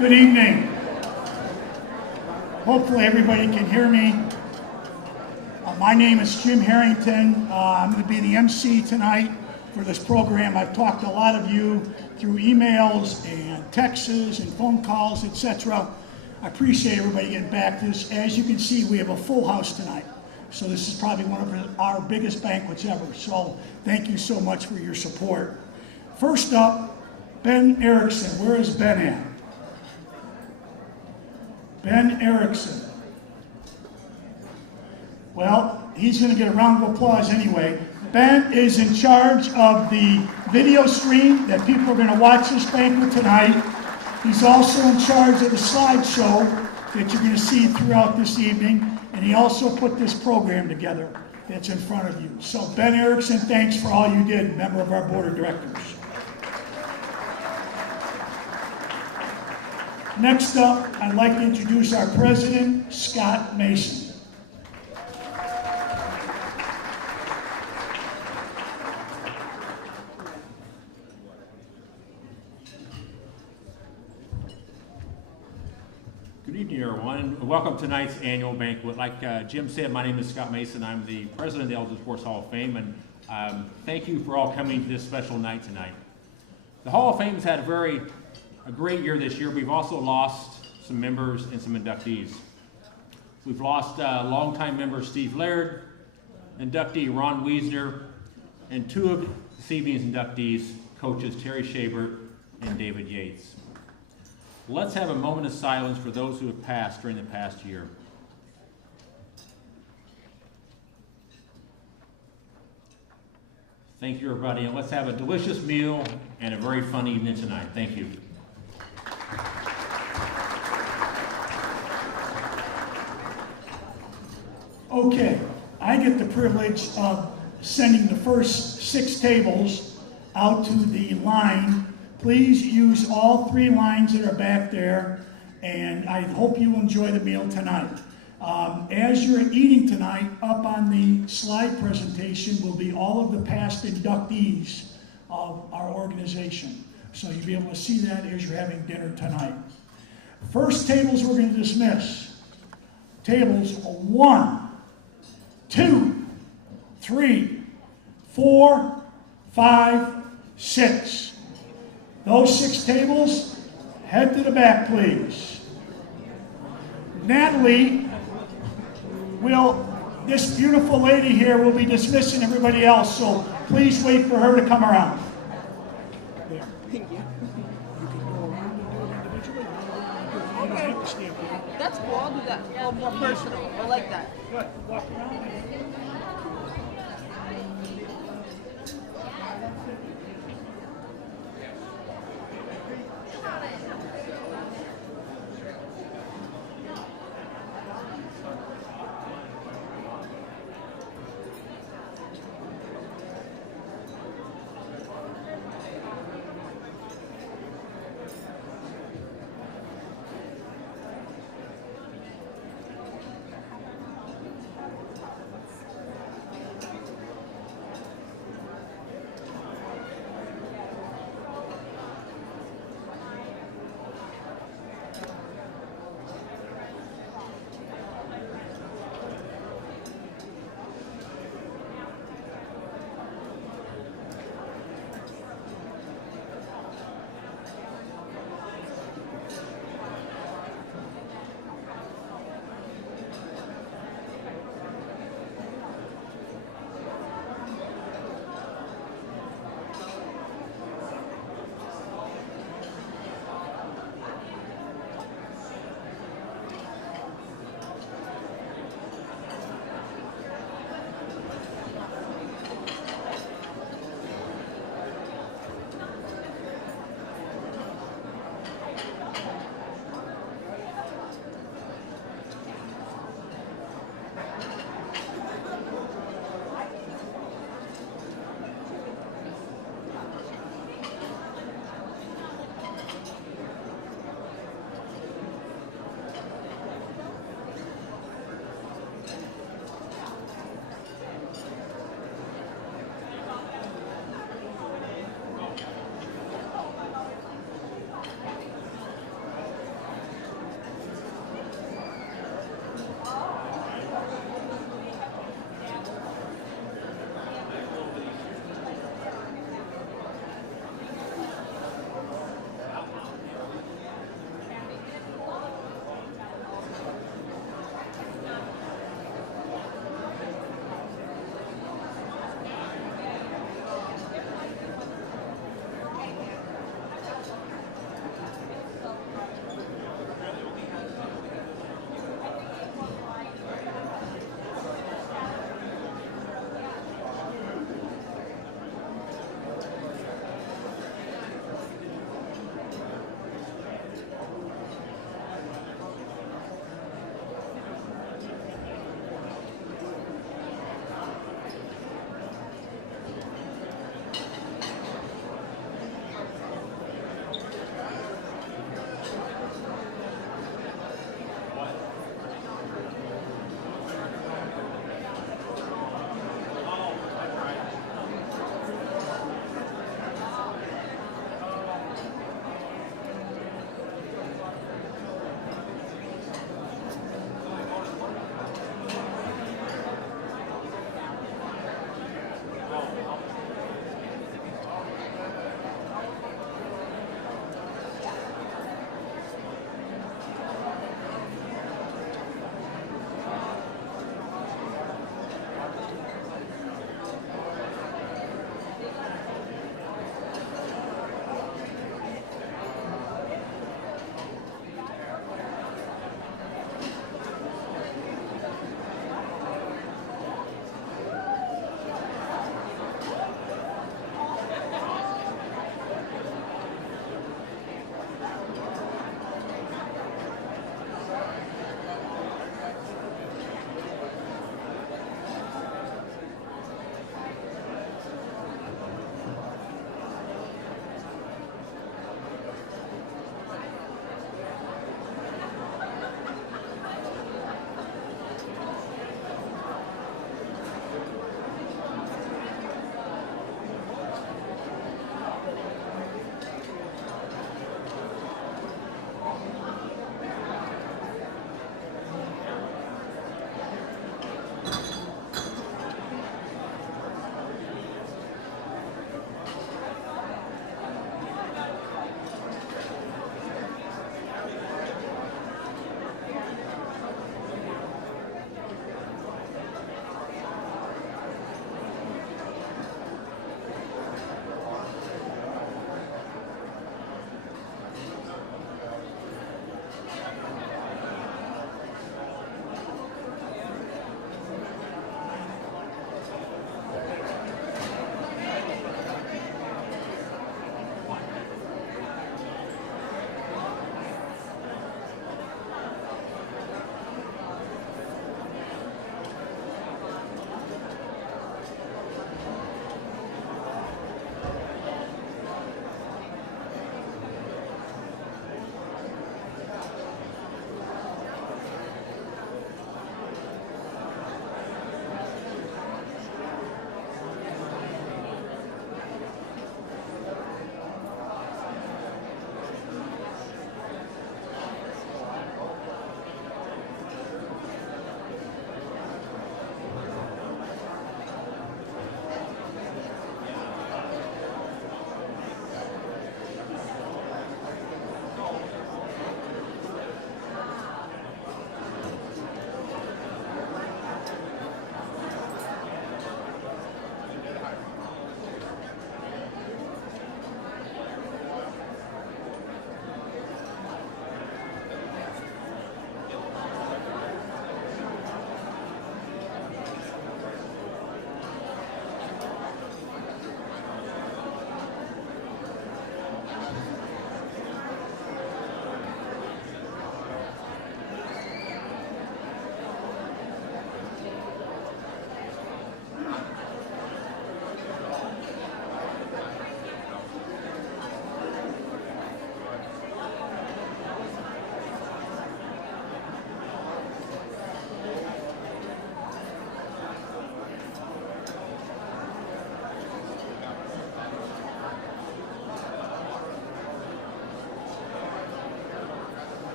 Good evening. Hopefully everybody can hear me. My name is Jim Harrington. I'm going to be the MC tonight for this program. I've talked to a lot of you through emails and texts and phone calls, etc. I appreciate everybody getting back to this. As you can see, we have a full house tonight. So this is probably one of our biggest banquets ever. So thank you so much for your support. First up, Ben Erickson. Where is Ben at? Ben Erickson. Well, he's going to get a round of applause anyway. Ben is in charge of the video stream that people are going to watch this banquet tonight. He's also in charge of the slideshow that you're going to see throughout this evening. And he also put this program together that's in front of you. So Ben Erickson, thanks for all you did, member of our board of directors. Next up, I'd like to introduce our president, Scott Mason. Good evening, everyone, and welcome to tonight's annual banquet. Like Jim said, my name is Scott Mason. I'm the president of the Elgin Sports Hall of Fame, and thank you for all coming to this special night tonight. The Hall of Fame has had a great year this year. We've also lost some members and some inductees. We've lost longtime member Steve Laird, inductee Ron Wiesner, and two of this evening's inductees, coaches Terry Shabert and David Yates. Let's have a moment of silence for those who have passed during the past year. Thank you, everybody, and let's have a delicious meal and a very fun evening tonight. Thank you. Okay, I get the privilege of sending the first 6 tables out to the line. Please use all 3 lines that are back there, and I hope you enjoy the meal tonight. As you're eating tonight, up on the slide presentation will be all of the past inductees of our organization. So you'll be able to see that as you're having dinner tonight. First tables we're going to dismiss. Tables 1, 2, 3, 4, 5, 6. Those 6 tables, head to the back, please. Natalie this beautiful lady here will be dismissing everybody else, so please wait for her to come around. There. Thank you. You can go around and do it individually. Okay. That's cool. I'll do that. A little more personal. I like that. Good. Walk around.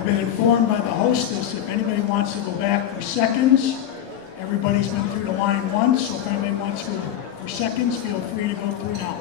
I've been informed by the hostess if anybody wants to go back for seconds. Everybody's been through the line once, so if anybody wants to go for seconds, feel free to go through now.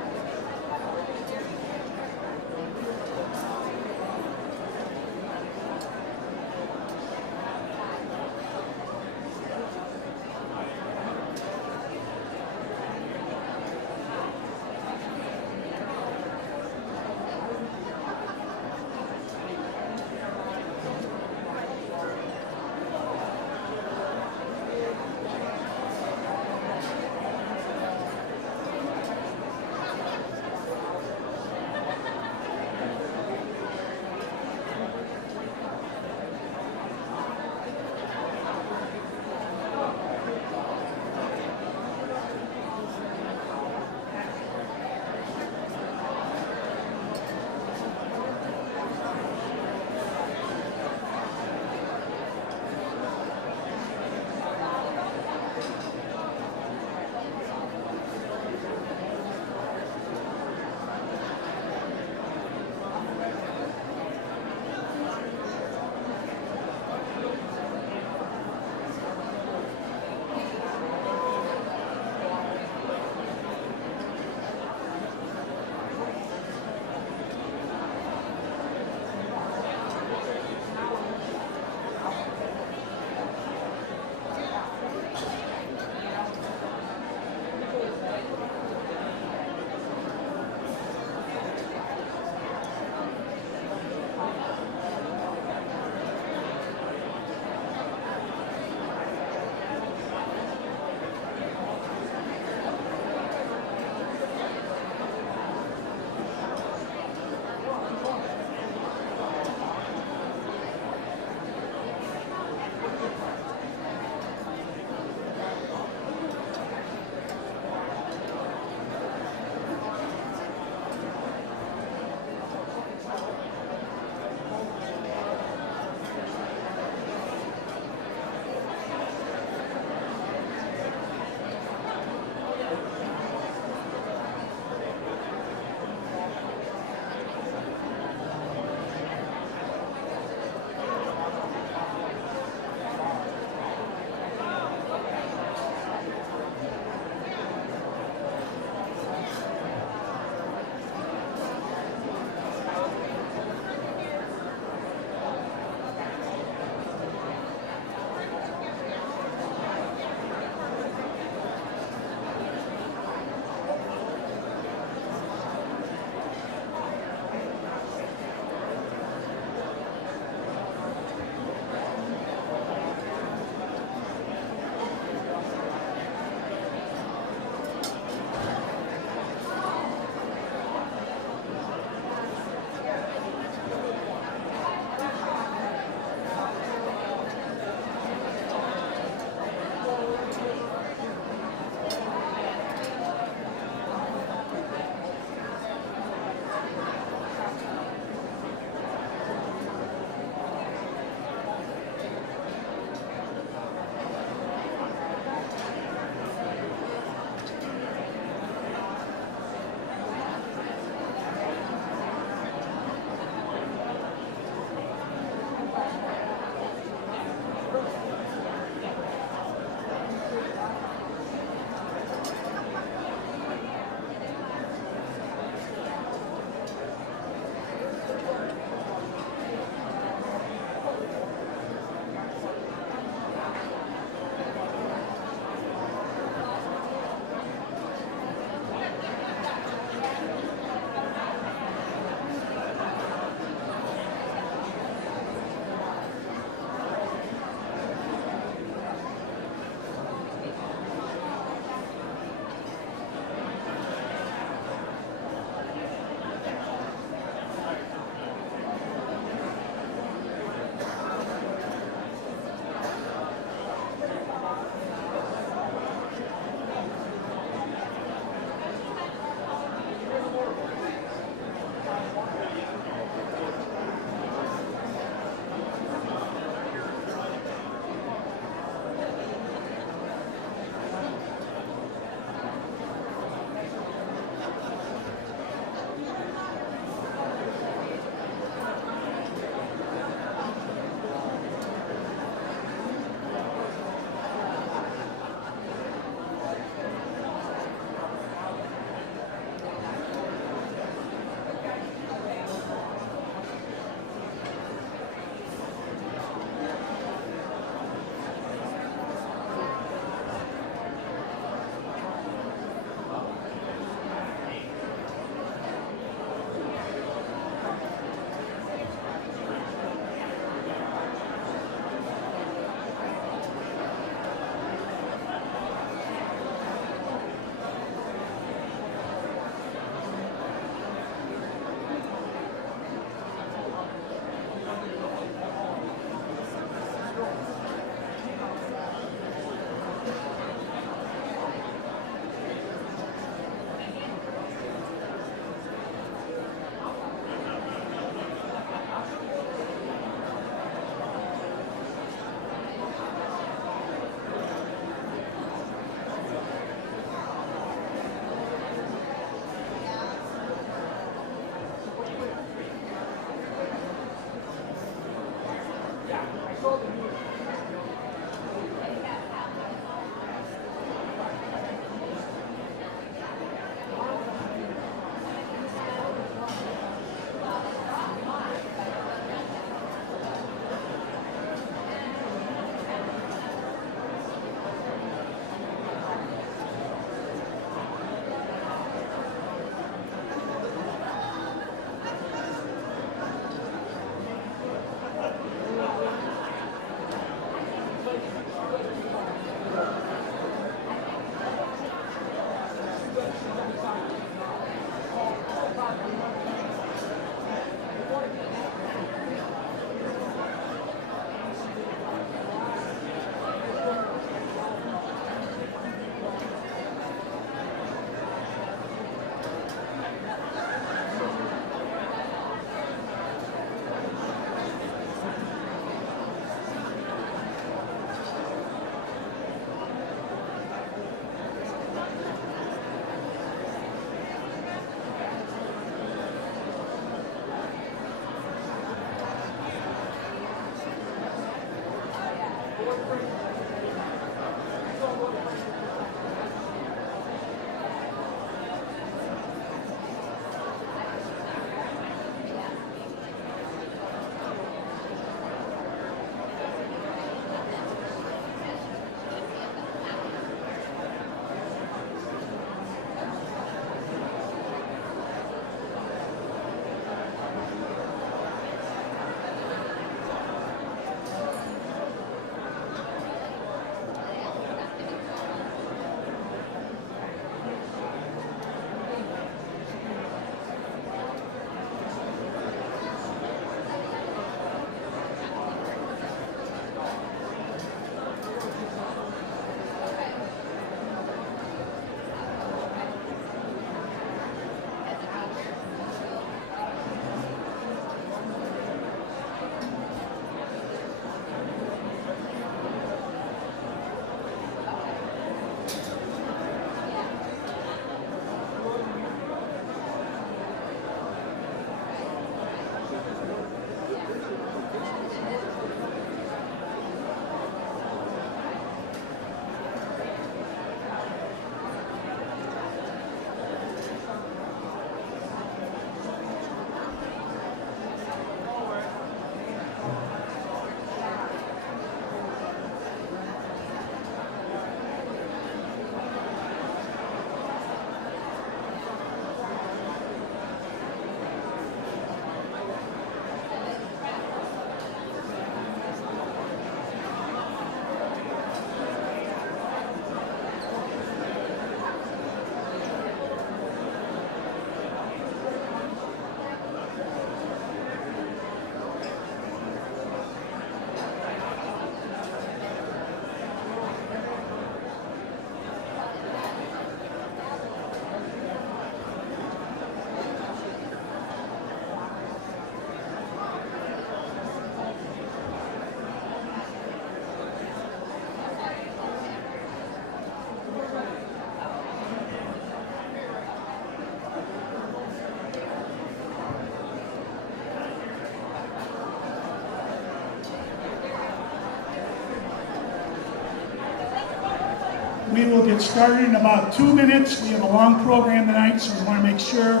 We will get started in about 2 minutes. We have a long program tonight, so we want to make sure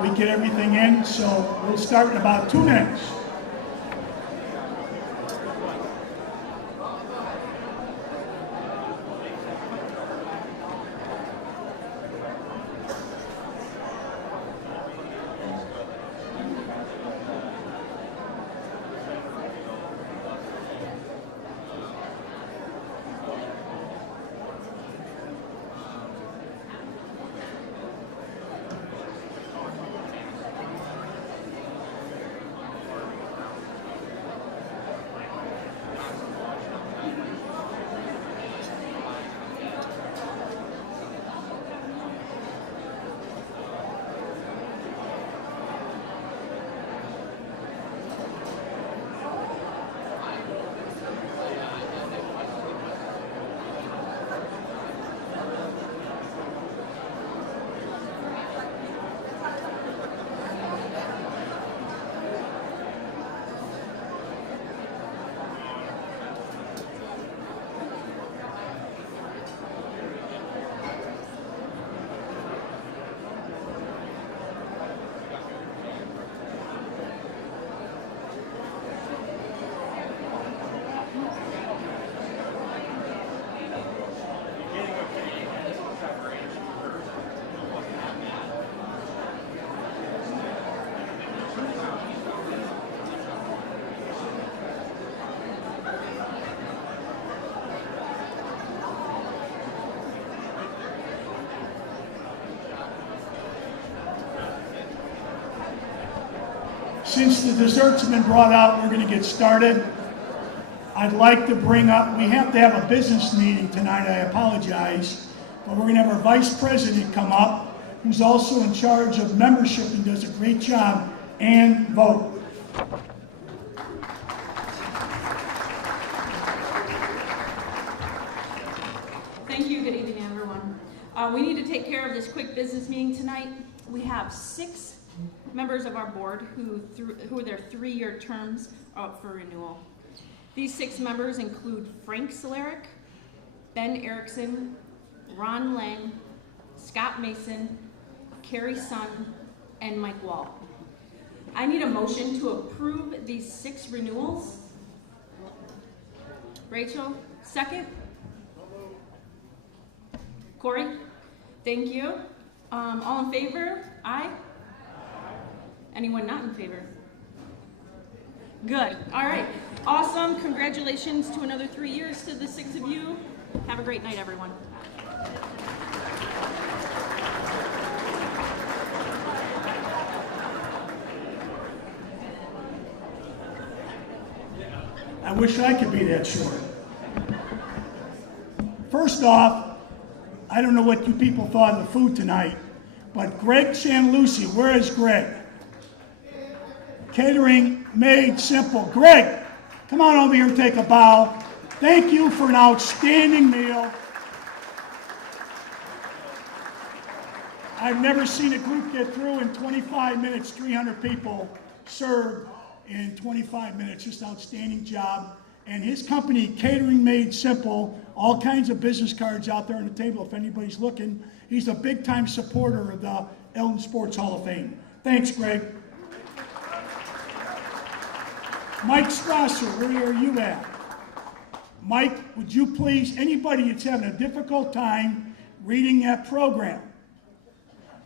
we get everything in. So we'll start in about 2 minutes. Since the desserts have been brought out, we're going to get started. I'd like to bring up, we have to have a business meeting tonight, I apologize, but we're going to have our vice president come up, who's also in charge of membership and does a great job, and vote. Thank you. Good evening, everyone. We need to take care of this quick business meeting tonight. We have 6 members of our board who their 3-year terms are up for renewal. These 6 members include Frank Solaric, Ben Erickson, Ron Lang, Scott Mason, Carrie Sun, and Mike Wall. I need a motion to approve these 6 renewals. Rachel, second. Corey, thank you. All in favor? Aye. Anyone not in favor? Good. All right. Awesome. Congratulations to another 3 years to the 6 of you. Have a great night, everyone. I wish I could be that short. First off, I don't know what you people thought of the food tonight, but Greg Chanlucy, where is Greg? Catering Made Simple. Greg, come on over here and take a bow. Thank you for an outstanding meal. I've never seen a group get through in 25 minutes, 300 people served in 25 minutes. Just outstanding job. And his company, Catering Made Simple, all kinds of business cards out there on the table if anybody's looking. He's a big-time supporter of the Elgin Sports Hall of Fame. Thanks, Greg. Mike Strasser, where are you at? Mike, would you please, anybody that's having a difficult time reading that program,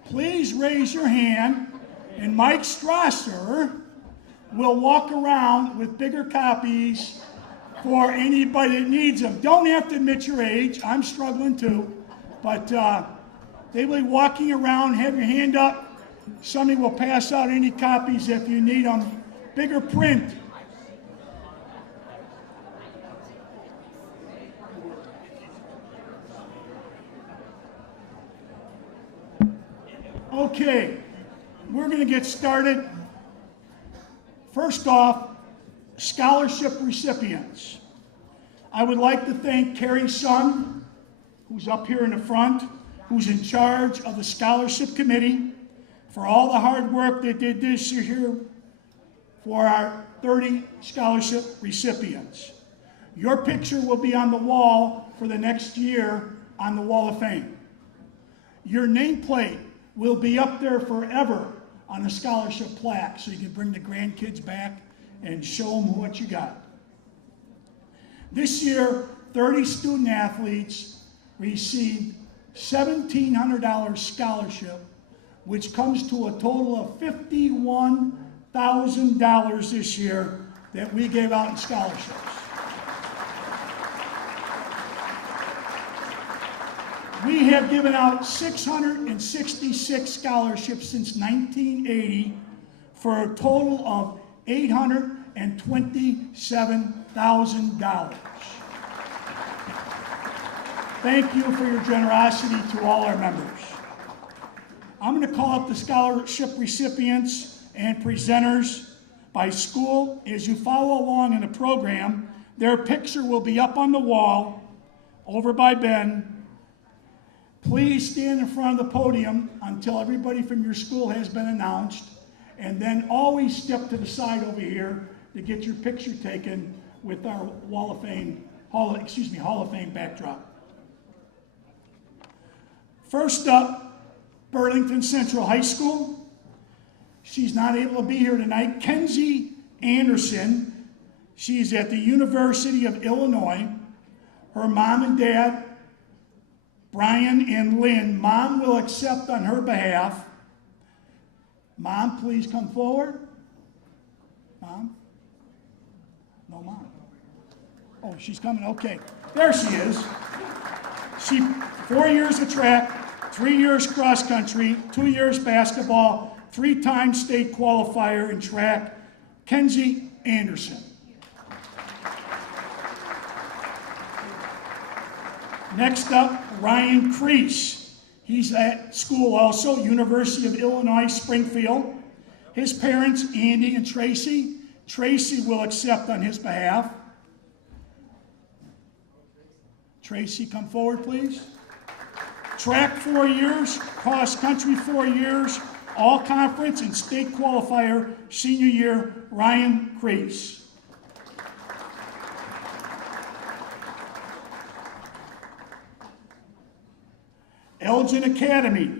please raise your hand, and Mike Strasser will walk around with bigger copies for anybody that needs them. Don't have to admit your age. I'm struggling too. But they will be walking around, have your hand up. Somebody will pass out any copies if you need them. Bigger print. Okay, we're going to get started. First off, scholarship recipients. I would like to thank Carrie Sun, who's up here in the front, who's in charge of the scholarship committee, for all the hard work they did this year for our 30 scholarship recipients. Your picture will be on the wall for the next year on the Wall of Fame. Your nameplate will be up there forever on a scholarship plaque, so you can bring the grandkids back and show them what you got. This year, 30 student athletes received $1,700 scholarship, which comes to a total of $51,000 this year that we gave out in scholarships. We have given out 666 scholarships since 1980 for a total of $827,000. Thank you for your generosity to all our members. I'm going to call up the scholarship recipients and presenters by school. As you follow along in the program, their picture will be up on the wall over by Ben. Please stand in front of the podium until everybody from your school has been announced, and then always step to the side over here to get your picture taken with our Hall of Fame backdrop. First up, Burlington Central High School. She's not able to be here tonight. Kenzie Anderson. She's at the University of Illinois. Her mom and dad, Brian and Lynn. Mom will accept on her behalf. Mom, please come forward. Mom? No mom. Oh, she's coming. Okay. There she is. She 4 years of track, 3 years cross country, 2 years basketball, 3-time state qualifier in track, Kenzie Anderson. Next up, Ryan Crease. He's at school also, University of Illinois, Springfield. His parents, Andy and Tracy. Tracy will accept on his behalf. Tracy, come forward, please. Track 4 years, cross country 4 years, all conference and state qualifier senior year, Ryan Crease. Elgin Academy,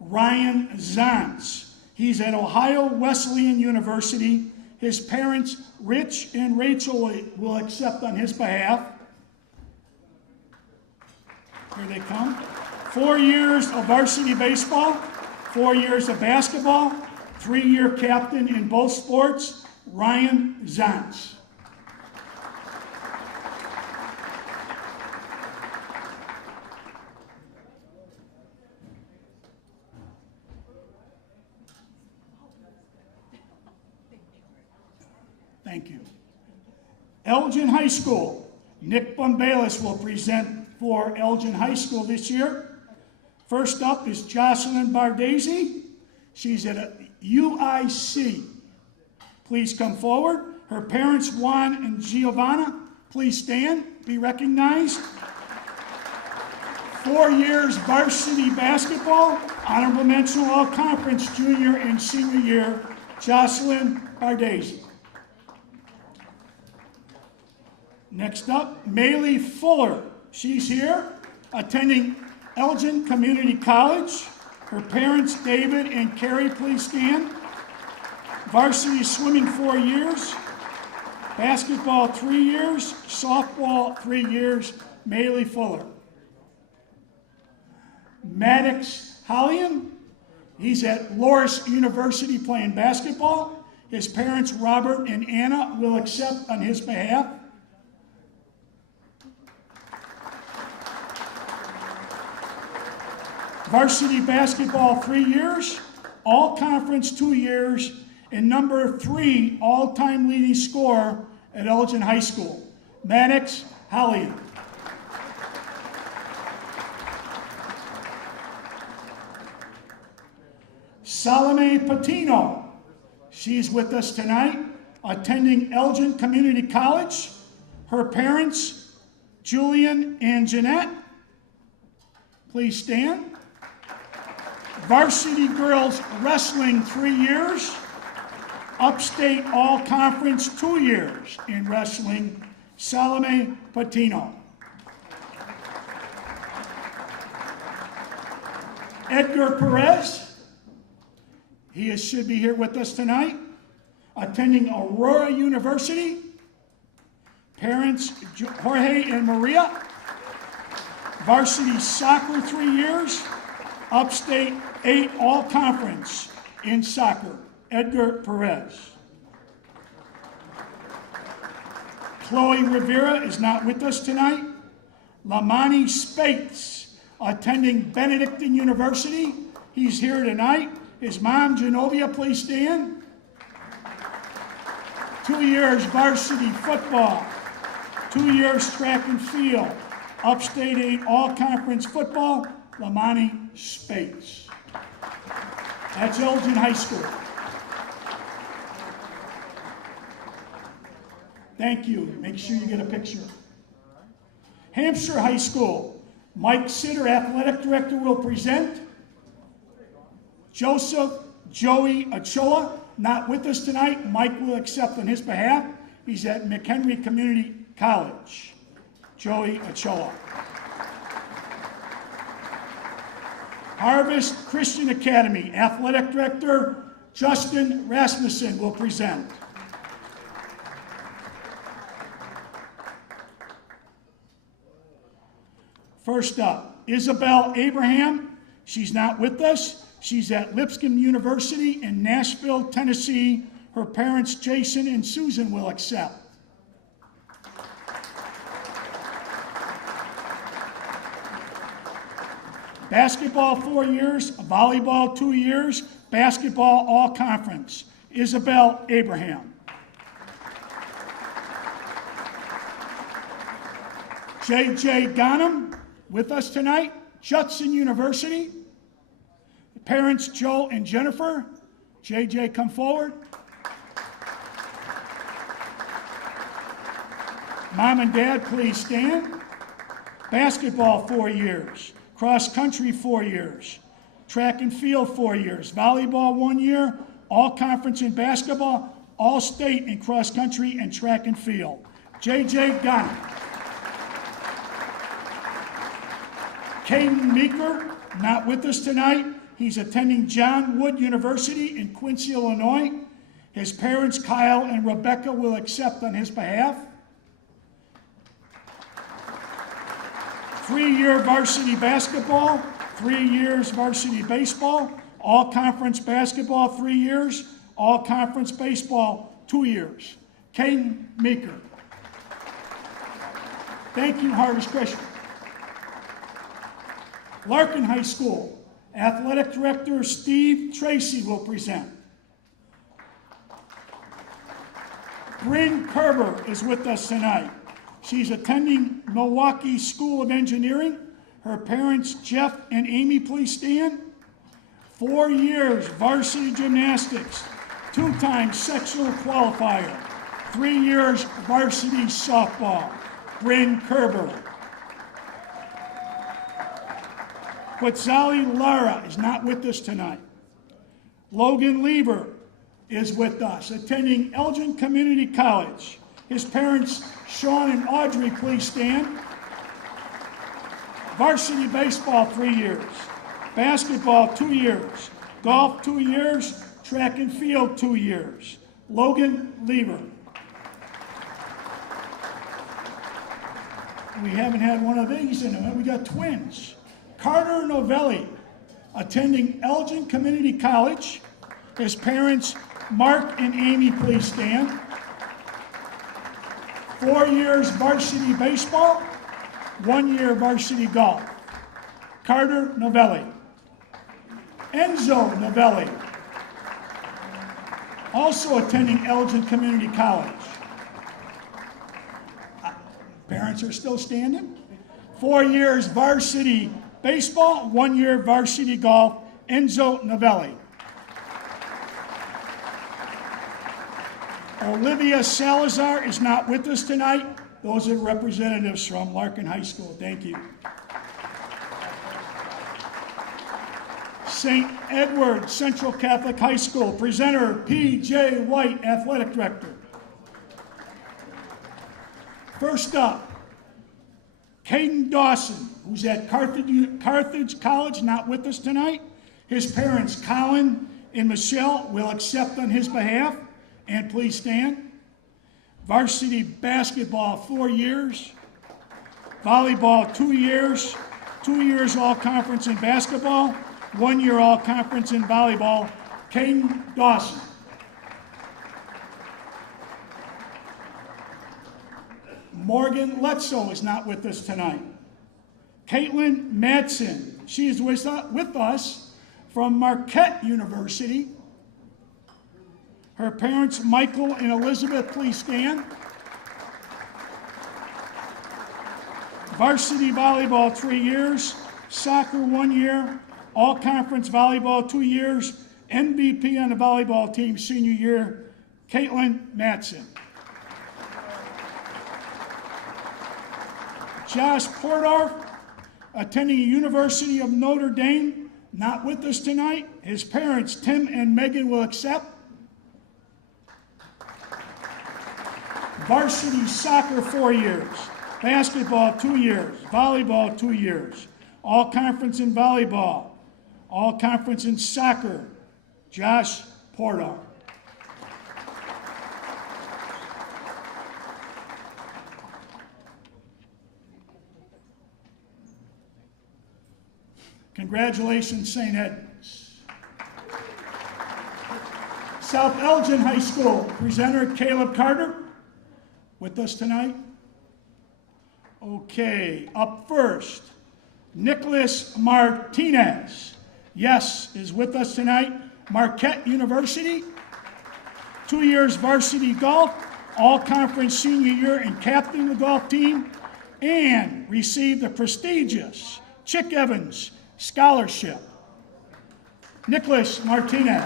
Ryan Zantz. He's at Ohio Wesleyan University. His parents, Rich and Rachel, will accept on his behalf. Here they come. 4 years of varsity baseball, 4 years of basketball, 3-year captain in both sports, Ryan Zantz. Thank you. Elgin High School. Nick Bumbalis will present for Elgin High School this year. First up is Jocelyn Bardesi. She's at UIC. Please come forward. Her parents, Juan and Giovanna, please stand, be recognized. 4 years varsity basketball, honorable mention all conference junior and senior year, Jocelyn Bardesi. Next up, Maylee Fuller. She's here, attending Elgin Community College. Her parents, David and Carrie, please stand. Varsity swimming 4 years, basketball 3 years, softball 3 years, Maylee Fuller. Maddox Hallian, he's at Loras University playing basketball. His parents, Robert and Anna, will accept on his behalf. Varsity basketball 3 years, all conference 2 years, and number 3 all-time leading scorer at Elgin High School, Maddox Hallian. Salome Patino, she's with us tonight, attending Elgin Community College. Her parents, Julian and Jeanette, please stand. Varsity girls wrestling 3 years, upstate all conference 2 years in wrestling, Salome Patino. Edgar Perez, should be here with us tonight, attending Aurora University. Parents, Jorge and Maria. Varsity soccer 3 years, upstate 8 all conference in soccer, Edgar Perez. Chloe Rivera is not with us tonight. Lamani Spates, attending Benedictine University. He's here tonight. His mom, Genovia, please stand. 2 years varsity football, 2 years track and field, upstate 8 all conference football, Lamani Spates. That's Elgin High School. Thank you. Make sure you get a picture. Hampshire High School. Mike Sitter, athletic director, will present. Joseph Joey Ochoa, not with us tonight. Mike will accept on his behalf. He's at McHenry Community College. Joey Ochoa. Harvest Christian Academy, athletic director Justin Rasmussen will present. First up, Isabel Abraham. She's not with us. She's at Lipscomb University in Nashville, Tennessee. Her parents, Jason and Susan, will accept. Basketball 4 years, volleyball 2 years, basketball all conference. Isabel Abraham. J.J. Ghanem with us tonight, Judson University. Parents Joe and Jennifer. J.J., come forward. Mom and Dad, please stand. Basketball, 4 years. Cross country, 4 years. Track and field, 4 years. Volleyball, 1 year. All conference in basketball, all state in cross country and track and field. J.J. Ghanem. Caden Meeker, not with us tonight. He's attending John Wood University in Quincy, Illinois. His parents, Kyle and Rebecca, will accept on his behalf. 3-year varsity basketball, 3 years varsity baseball, all conference basketball, 3 years, all conference baseball, 2 years. Caden Meeker. Thank you, Harvest Christian. Larkin High School, Athletic Director Steve Tracy will present. Bryn Kerber is with us tonight. She's attending Milwaukee School of Engineering. Her parents, Jeff and Amy, please stand. 4 years varsity gymnastics, 2-time sectional qualifier, 3 years varsity softball. Bryn Kerber. Quetzali Lara is not with us tonight. Logan Lever is with us, attending Elgin Community College. His parents, Sean and Audrey, please stand. Varsity baseball, 3 years. Basketball, 2 years. Golf, 2 years. Track and field, 2 years. Logan Lever. We haven't had one of these in a minute. We got twins. Carter Novelli, attending Elgin Community College. His parents, Mark and Amy, please stand. 4 years varsity baseball, 1 year varsity golf. Carter Novelli. Enzo Novelli, also attending Elgin Community College. Parents are still standing. 4 years varsity baseball, 1 year varsity golf. Enzo Novelli. Olivia Salazar is not with us tonight. Those are representatives from Larkin High School. Thank you. St. Edward Central Catholic High School. Presenter, P.J. White, Athletic Director. First up, Caden Dawson, who's at Carthage College, not with us tonight. His parents, Colin and Michelle, will accept on his behalf. And please stand. Varsity basketball, 4 years. Volleyball, 2 years. 2 years all conference in basketball. 1 year all conference in volleyball. Caden Dawson. Morgan Letso is not with us tonight. Caitlin Madsen, she is with us from Marquette University. Her parents, Michael and Elizabeth, please stand. Varsity volleyball, 3 years. Soccer, 1 year. All conference volleyball, 2 years. MVP on the volleyball team, senior year. Caitlin Madsen. Josh Pordorf, attending the University of Notre Dame, not with us tonight. His parents, Tim and Megan, will accept. Varsity soccer, 4 years. Basketball, 2 years. Volleyball, 2 years. All conference in volleyball. All conference in soccer. Josh Pordorf. Congratulations, St. Edmunds. South Elgin High School, presenter Caleb Carter, with us tonight. Okay, up first, Nicholas Martinez. Yes, is with us tonight. Marquette University. 2 years varsity golf, all-conference senior year and captain of the golf team, and received the prestigious Chick Evans Scholarship. Nicholas Martinez.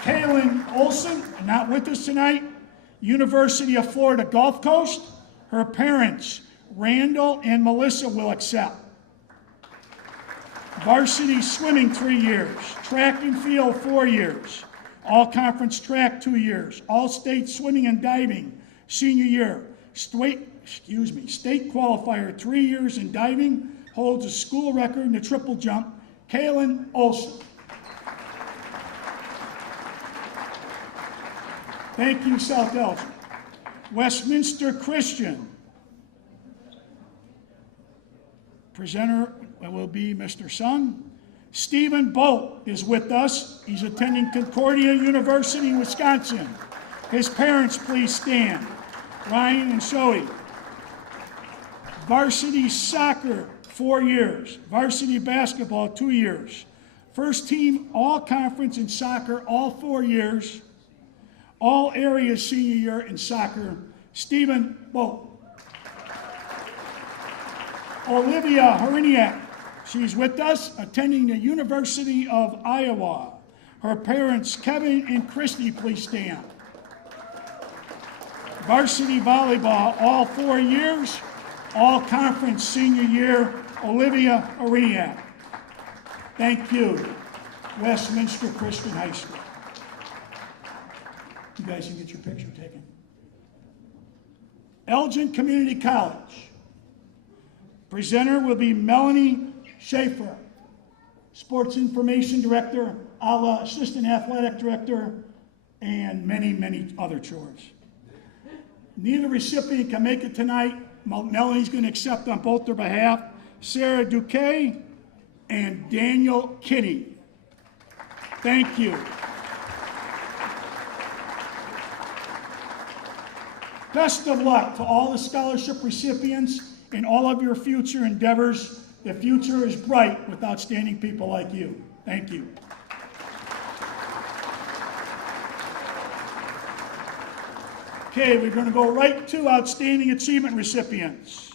Kaylin Olson, not with us tonight, University of Florida Gulf Coast. Her parents, Randall and Melissa, will accept. Varsity swimming 3 years, track and field 4 years, all-conference track 2 years, all-state swimming and diving senior year, state qualifier 3 years in diving, holds a school record in the triple jump, Kaylin Olson. Thank you, South Elgin. Westminster Christian. Presenter will be Mr. Sung. Stephen Bolt is with us. He's attending Concordia University, Wisconsin. His parents, please stand. Ryan and Zoe. Varsity soccer, 4 years. Varsity basketball, 2 years. First team all-conference in soccer, all 4 years. All areas senior year in soccer, Stephen Bolt. Olivia Horiniak, she's with us, attending the University of Iowa. Her parents, Kevin and Christy, please stand. Varsity volleyball, all 4 years, all conference senior year, Olivia Horiniak. Thank you, Westminster Christian High School. You guys can get your picture taken. Elgin Community College. Presenter will be Melanie Schaefer, Sports Information Director, Assistant Athletic Director, and many, many other chores. Neither recipient can make it tonight. Melanie's going to accept on both their behalf. Sarah Duque and Daniel Kinney. Thank you. Best of luck to all the scholarship recipients in all of your future endeavors. The future is bright with outstanding people like you. Thank you. Okay, we're going to go right to outstanding achievement recipients.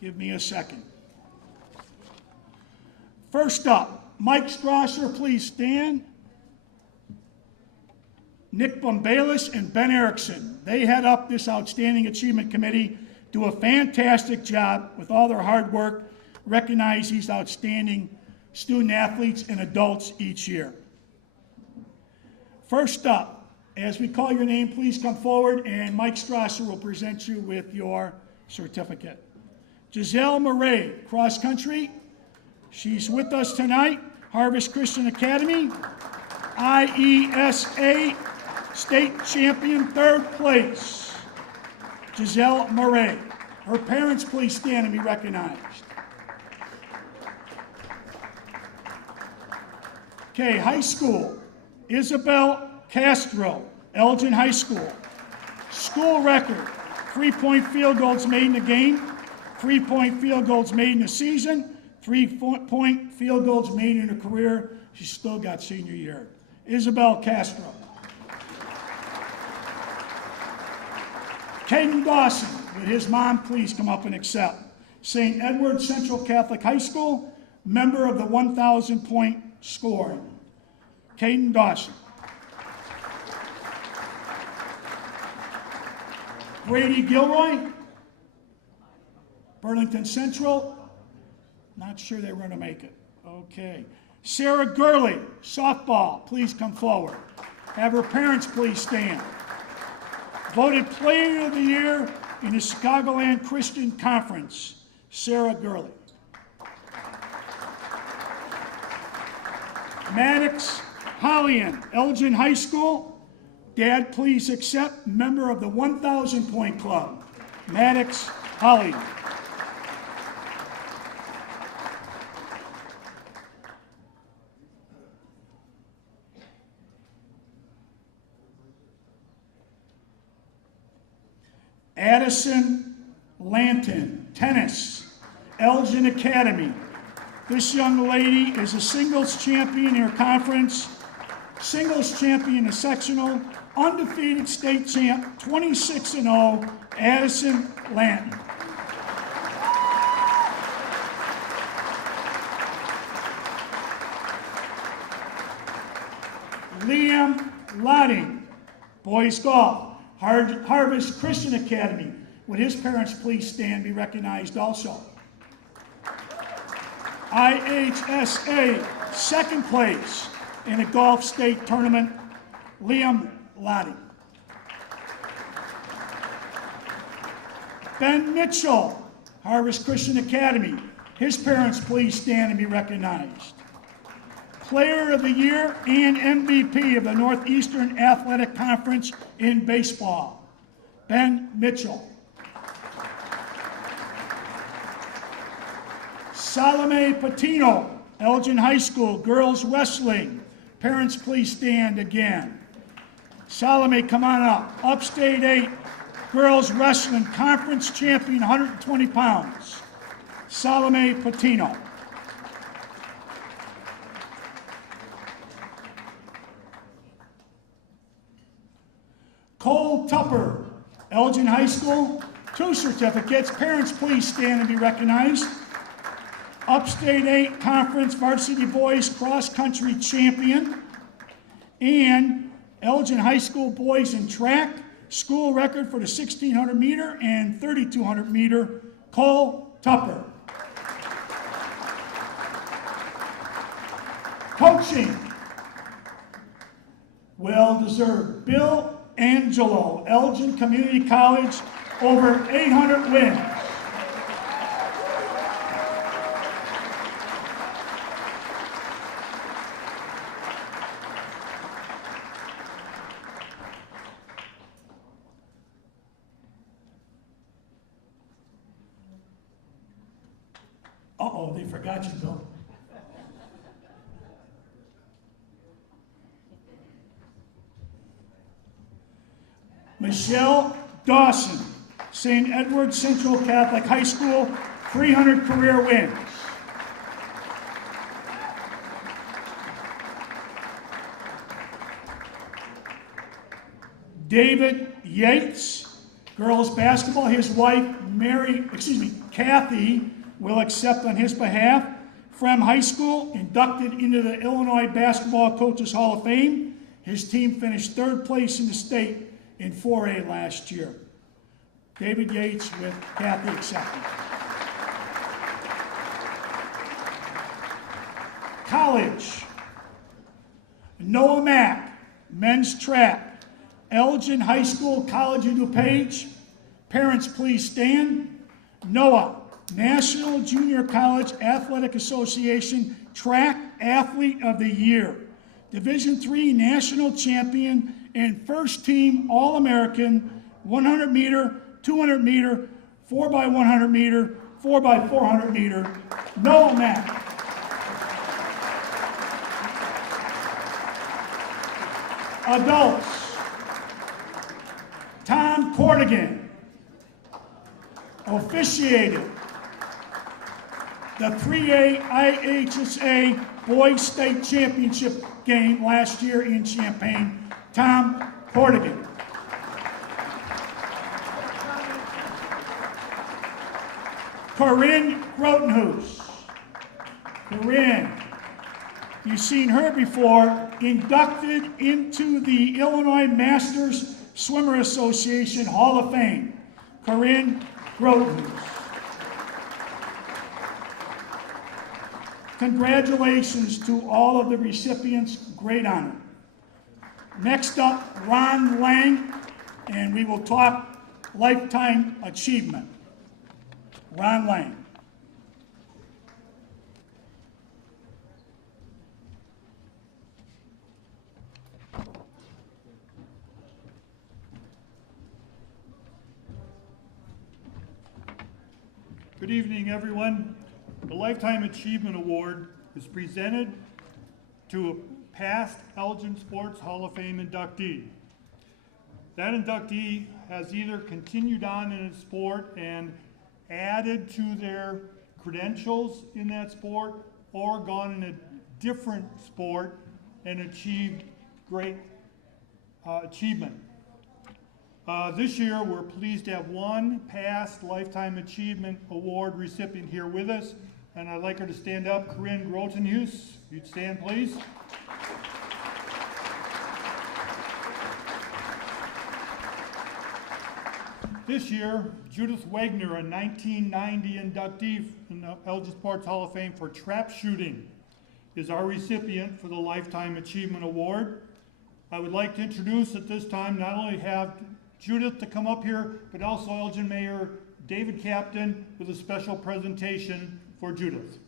Give me a second. First up, Mike Strasser, please stand. Nick Bombalis and Ben Erickson. They head up this Outstanding Achievement Committee, do a fantastic job with all their hard work, recognize these outstanding student athletes and adults each year. First up, as we call your name, please come forward and Mike Strasser will present you with your certificate. Giselle Murray, cross country. She's with us tonight, Harvest Christian Academy, IESA state champion, 3rd place. Giselle Murray. Her parents, please stand and be recognized. Okay, high school. Isabel Castro, Elgin High School. School record, 3-point field goals made in the game, 3-point field goals made in the season, 3-point field goals made in her career. She's still got senior year. Isabel Castro. Caden Dawson, would his mom please come up and accept? St. Edward Central Catholic High School, member of the 1,000-point scoring. Caden Dawson. Brady Gilroy, Burlington Central. Not sure they were going to make it. Okay. Sarah Gurley, softball, please come forward. Have her parents please stand. Voted Player of the Year in the Chicagoland Christian Conference, Sarah Gurley. Maddox Hollian, Elgin High School. Dad, please accept, member of the 1,000-point club, Maddox Hollian. Addison Lanton, tennis, Elgin Academy. This young lady is a singles champion in her conference, singles champion in the sectional, undefeated state champ, 26-0, Addison Lanton. Liam Lotting, boys golf, Harvest Christian Academy. Would his parents please stand and be recognized also? IHSA, second place in the golf state tournament, Liam Lotting. Ben Mitchell, Harvest Christian Academy. His parents please stand and be recognized. Player of the Year and MVP of the Northeastern Athletic Conference in baseball, Ben Mitchell. Salome Patino, Elgin High School, girls wrestling. Parents, please stand again. Salome, come on up. Upstate 8, girls wrestling, conference champion, 120 pounds. Salome Patino. Cole Tupper, Elgin High School, 2 certificates. Parents, please stand and be recognized. Upstate 8 Conference Varsity Boys Cross Country Champion. And Elgin High School Boys in Track, school record for the 1600 meter and 3200 meter, Cole Tupper. Coaching, well deserved, Bill Angelo, Elgin Community College, over 800 wins. Uh-oh, they forgot you, Bill. Michelle Dawson, St. Edward Central Catholic High School, 300 career wins. David Yates, girls basketball. His wife, Kathy, will accept on his behalf. From high school, inducted into the Illinois Basketball Coaches Hall of Fame. His team finished 3rd place in the state in 4A last year. David Yates with Kathy accepted. College. Noah Mack, men's track. Elgin High School, College of DuPage. Parents, please stand. Noah, National Junior College Athletic Association Track Athlete of the Year. Division III National Champion and first team All-American 100 meter, 200 meter, 4x100 meter, 4x400 meter, Noah Mack. Adults, Tom Cordigan officiated the 3A IHSA Boys State Championship game last year in Champaign. Tom Cordigan. Corinne Grotenhuis. Corinne, you've seen her before, inducted into the Illinois Masters Swimmer Association Hall of Fame. Corinne Grotenhuis. Congratulations to all of the recipients, great honor. Next up, Ron Lang, and we will talk lifetime achievement. Ron Lang. Good evening, everyone. The Lifetime Achievement Award is presented to a past Elgin Sports Hall of Fame inductee. That inductee has either continued on in a sport and added to their credentials in that sport, or gone in a different sport and achieved great achievement. This year, we're pleased to have one past Lifetime Achievement Award recipient here with us, and I'd like her to stand up. Corinne Grotenhuis, you'd stand, please. This year, Judith Wagner, a 1990 inductee in the Elgin Sports Hall of Fame for trap shooting, is our recipient for the Lifetime Achievement Award. I would like to introduce at this time not only have Judith to come up here, but also Elgin Mayor David Captain with a special presentation for Judith.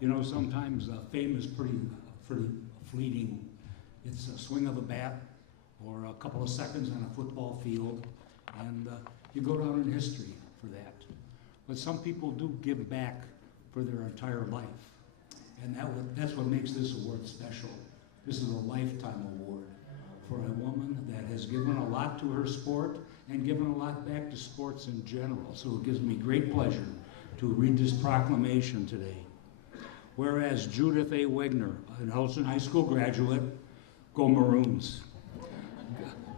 You know, sometimes fame is pretty fleeting. It's a swing of a bat or a couple of seconds on a football field, and you go down in history for that. But some people do give back for their entire life, and that's what makes this award special. This is a lifetime award for a woman that has given a lot to her sport and given a lot back to sports in general. So it gives me great pleasure to read this proclamation today. Whereas Judith A. Wagner, an Elgin High School graduate, go Maroons.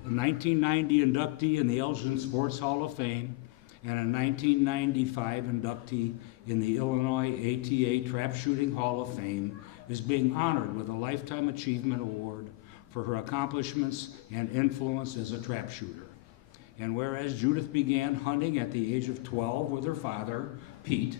A 1990 inductee in the Elgin Sports Hall of Fame and a 1995 inductee in the Illinois ATA Trap Shooting Hall of Fame is being honored with a Lifetime Achievement Award for her accomplishments and influence as a trap shooter. And whereas Judith began hunting at the age of 12 with her father, Pete,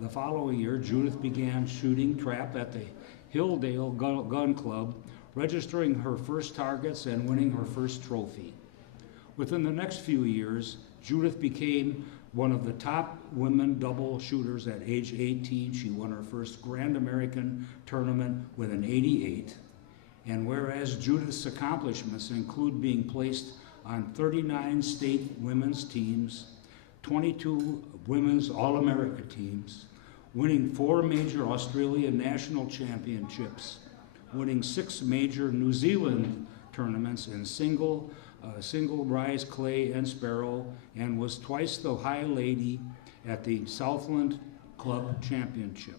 the following year, Judith began shooting trap at the Hilldale Gun Club, registering her first targets and winning her first trophy. Within the next few years, Judith became one of the top women double shooters at age 18. She won her first Grand American tournament with an 88. And whereas Judith's accomplishments include being placed on 39 state women's teams, 22 women's All-America teams, winning 4 major Australian national championships, winning 6 major New Zealand tournaments in single rise, clay, and sparrow, and was twice the high lady at the Southland Club Championship.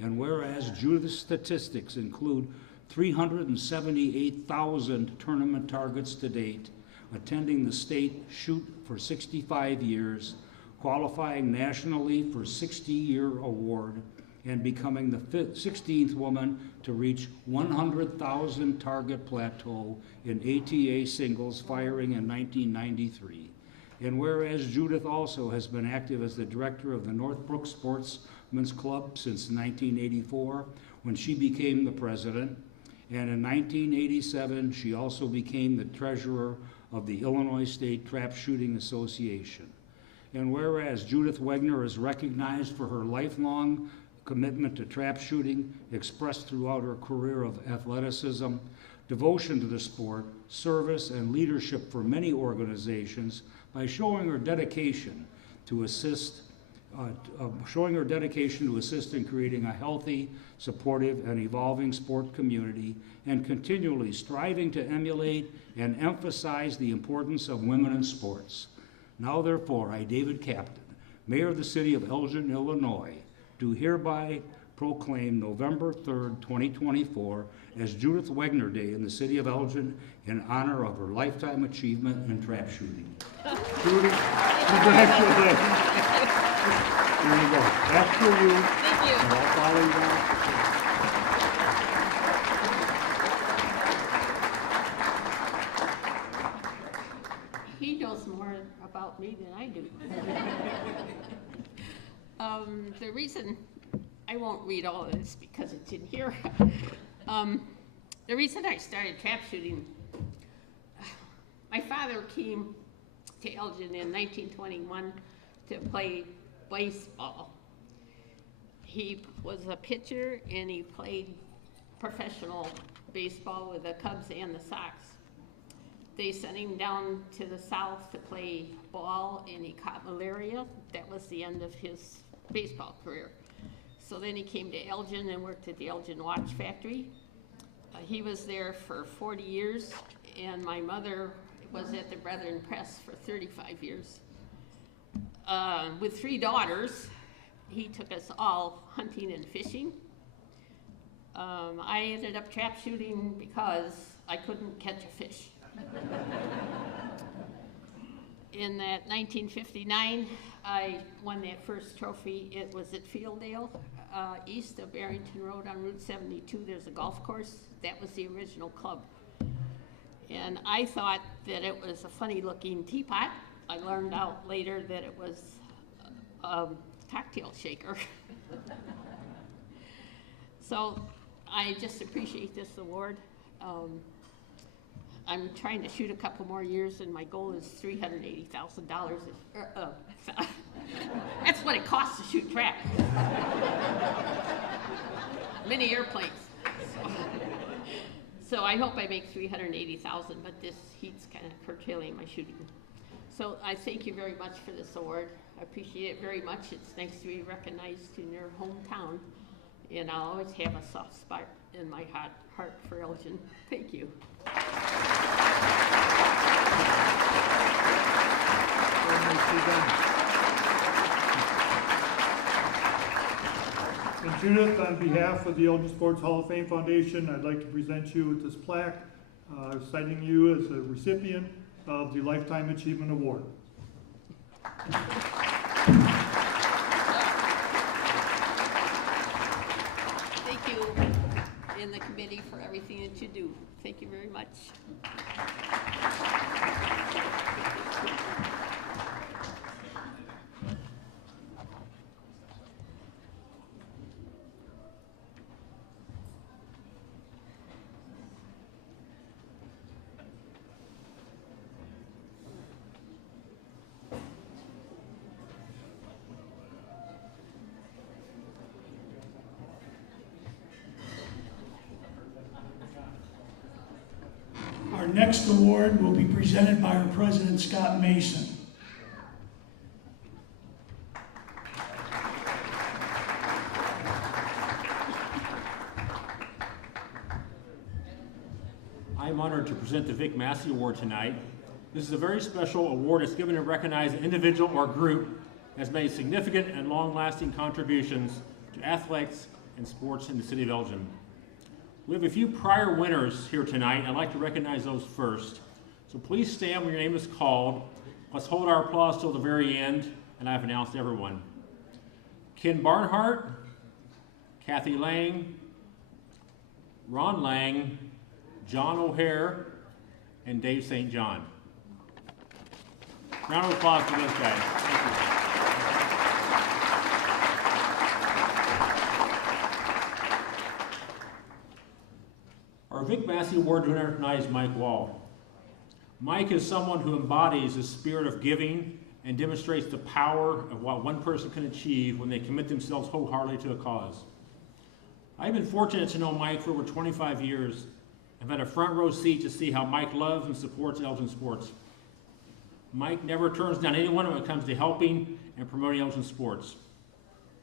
And whereas Judith's statistics include 378,000 tournament targets to date, attending the state shoot for 65 years, qualifying nationally for 60-year award, and becoming the 16th woman to reach 100,000 target plateau in ATA singles firing in 1993. And whereas Judith also has been active as the director of the Northbrook Sportsman's Club since 1984, when she became the president, and in 1987 she also became the treasurer of the Illinois State Trap Shooting Association. And whereas Judith Wagner is recognized for her lifelong commitment to trap shooting, expressed throughout her career of athleticism, devotion to the sport, service, and leadership for many organizations, by showing her dedication to assist in creating a healthy, supportive, and evolving sport community, and continually striving to emulate and emphasize the importance of women in sports. Now, therefore, I, David Captain, Mayor of the City of Elgin, Illinois, do hereby proclaim November 3rd, 2024 as Judith Wagner Day in the City of Elgin in honor of her lifetime achievement in trap shooting. Judith, congratulations. Here you go. After you. Thank you. And I'll follow you down. He knows more about me than I do. The reason, I won't read all of this because it's in here. The reason I started trap shooting My father came to Elgin in 1921 to play baseball. He was a pitcher and he played professional baseball with the Cubs and the Sox. They sent him down to the south to play ball and he caught malaria. That was the end of his baseball career. So then he came to Elgin and worked at the Elgin Watch Factory. He was there for 40 years, and my mother was at the Brethren Press for 35 years. With 3 daughters, he took us all hunting and fishing. I ended up trap shooting because I couldn't catch a fish. In that 1959, I won that first trophy. It was at Fieldale, east of Barrington Road on Route 72. There's a golf course. That was the original club. And I thought that it was a funny looking teapot. I learned out later that it was a cocktail shaker. So I just appreciate this award. I'm trying to shoot a couple more years, and my goal is $380,000. That's what it costs to shoot trap. Many airplanes. So I hope I make $380,000, but this heat's kind of curtailing my shooting. So I thank you very much for this award. I appreciate it very much. It's nice to be recognized in your hometown, and I'll always have a soft spot in my heart for Elgin. Thank you. And Judith, on behalf of the Elgin Sports Hall of Fame Foundation, I'd like to present you with this plaque, citing you as a recipient of the Lifetime Achievement Award. Thank you in the committee for everything that you do. Thank you very much. Our next award will be presented by our president, Scott Mason. I'm honored to present the Vic Massie Award tonight. This is a very special award that's given to recognize an individual or group that has made significant and long-lasting contributions to athletics and sports in the city of Elgin. We have a few prior winners here tonight. I'd like to recognize those first. So please stand when your name is called. Let's hold our applause till the very end, and I've announced everyone. Ken Barnhart, Kathy Lang, Ron Lang, John O'Hare, and Dave St. John. Round of applause for those guys. Thank you. Our Vic Massie Award winner tonight is Mike Wall. Mike is someone who embodies the spirit of giving and demonstrates the power of what one person can achieve when they commit themselves wholeheartedly to a cause. I've been fortunate to know Mike for over 25 years. I've had a front row seat to see how Mike loves and supports Elgin sports. Mike never turns down anyone when it comes to helping and promoting Elgin sports.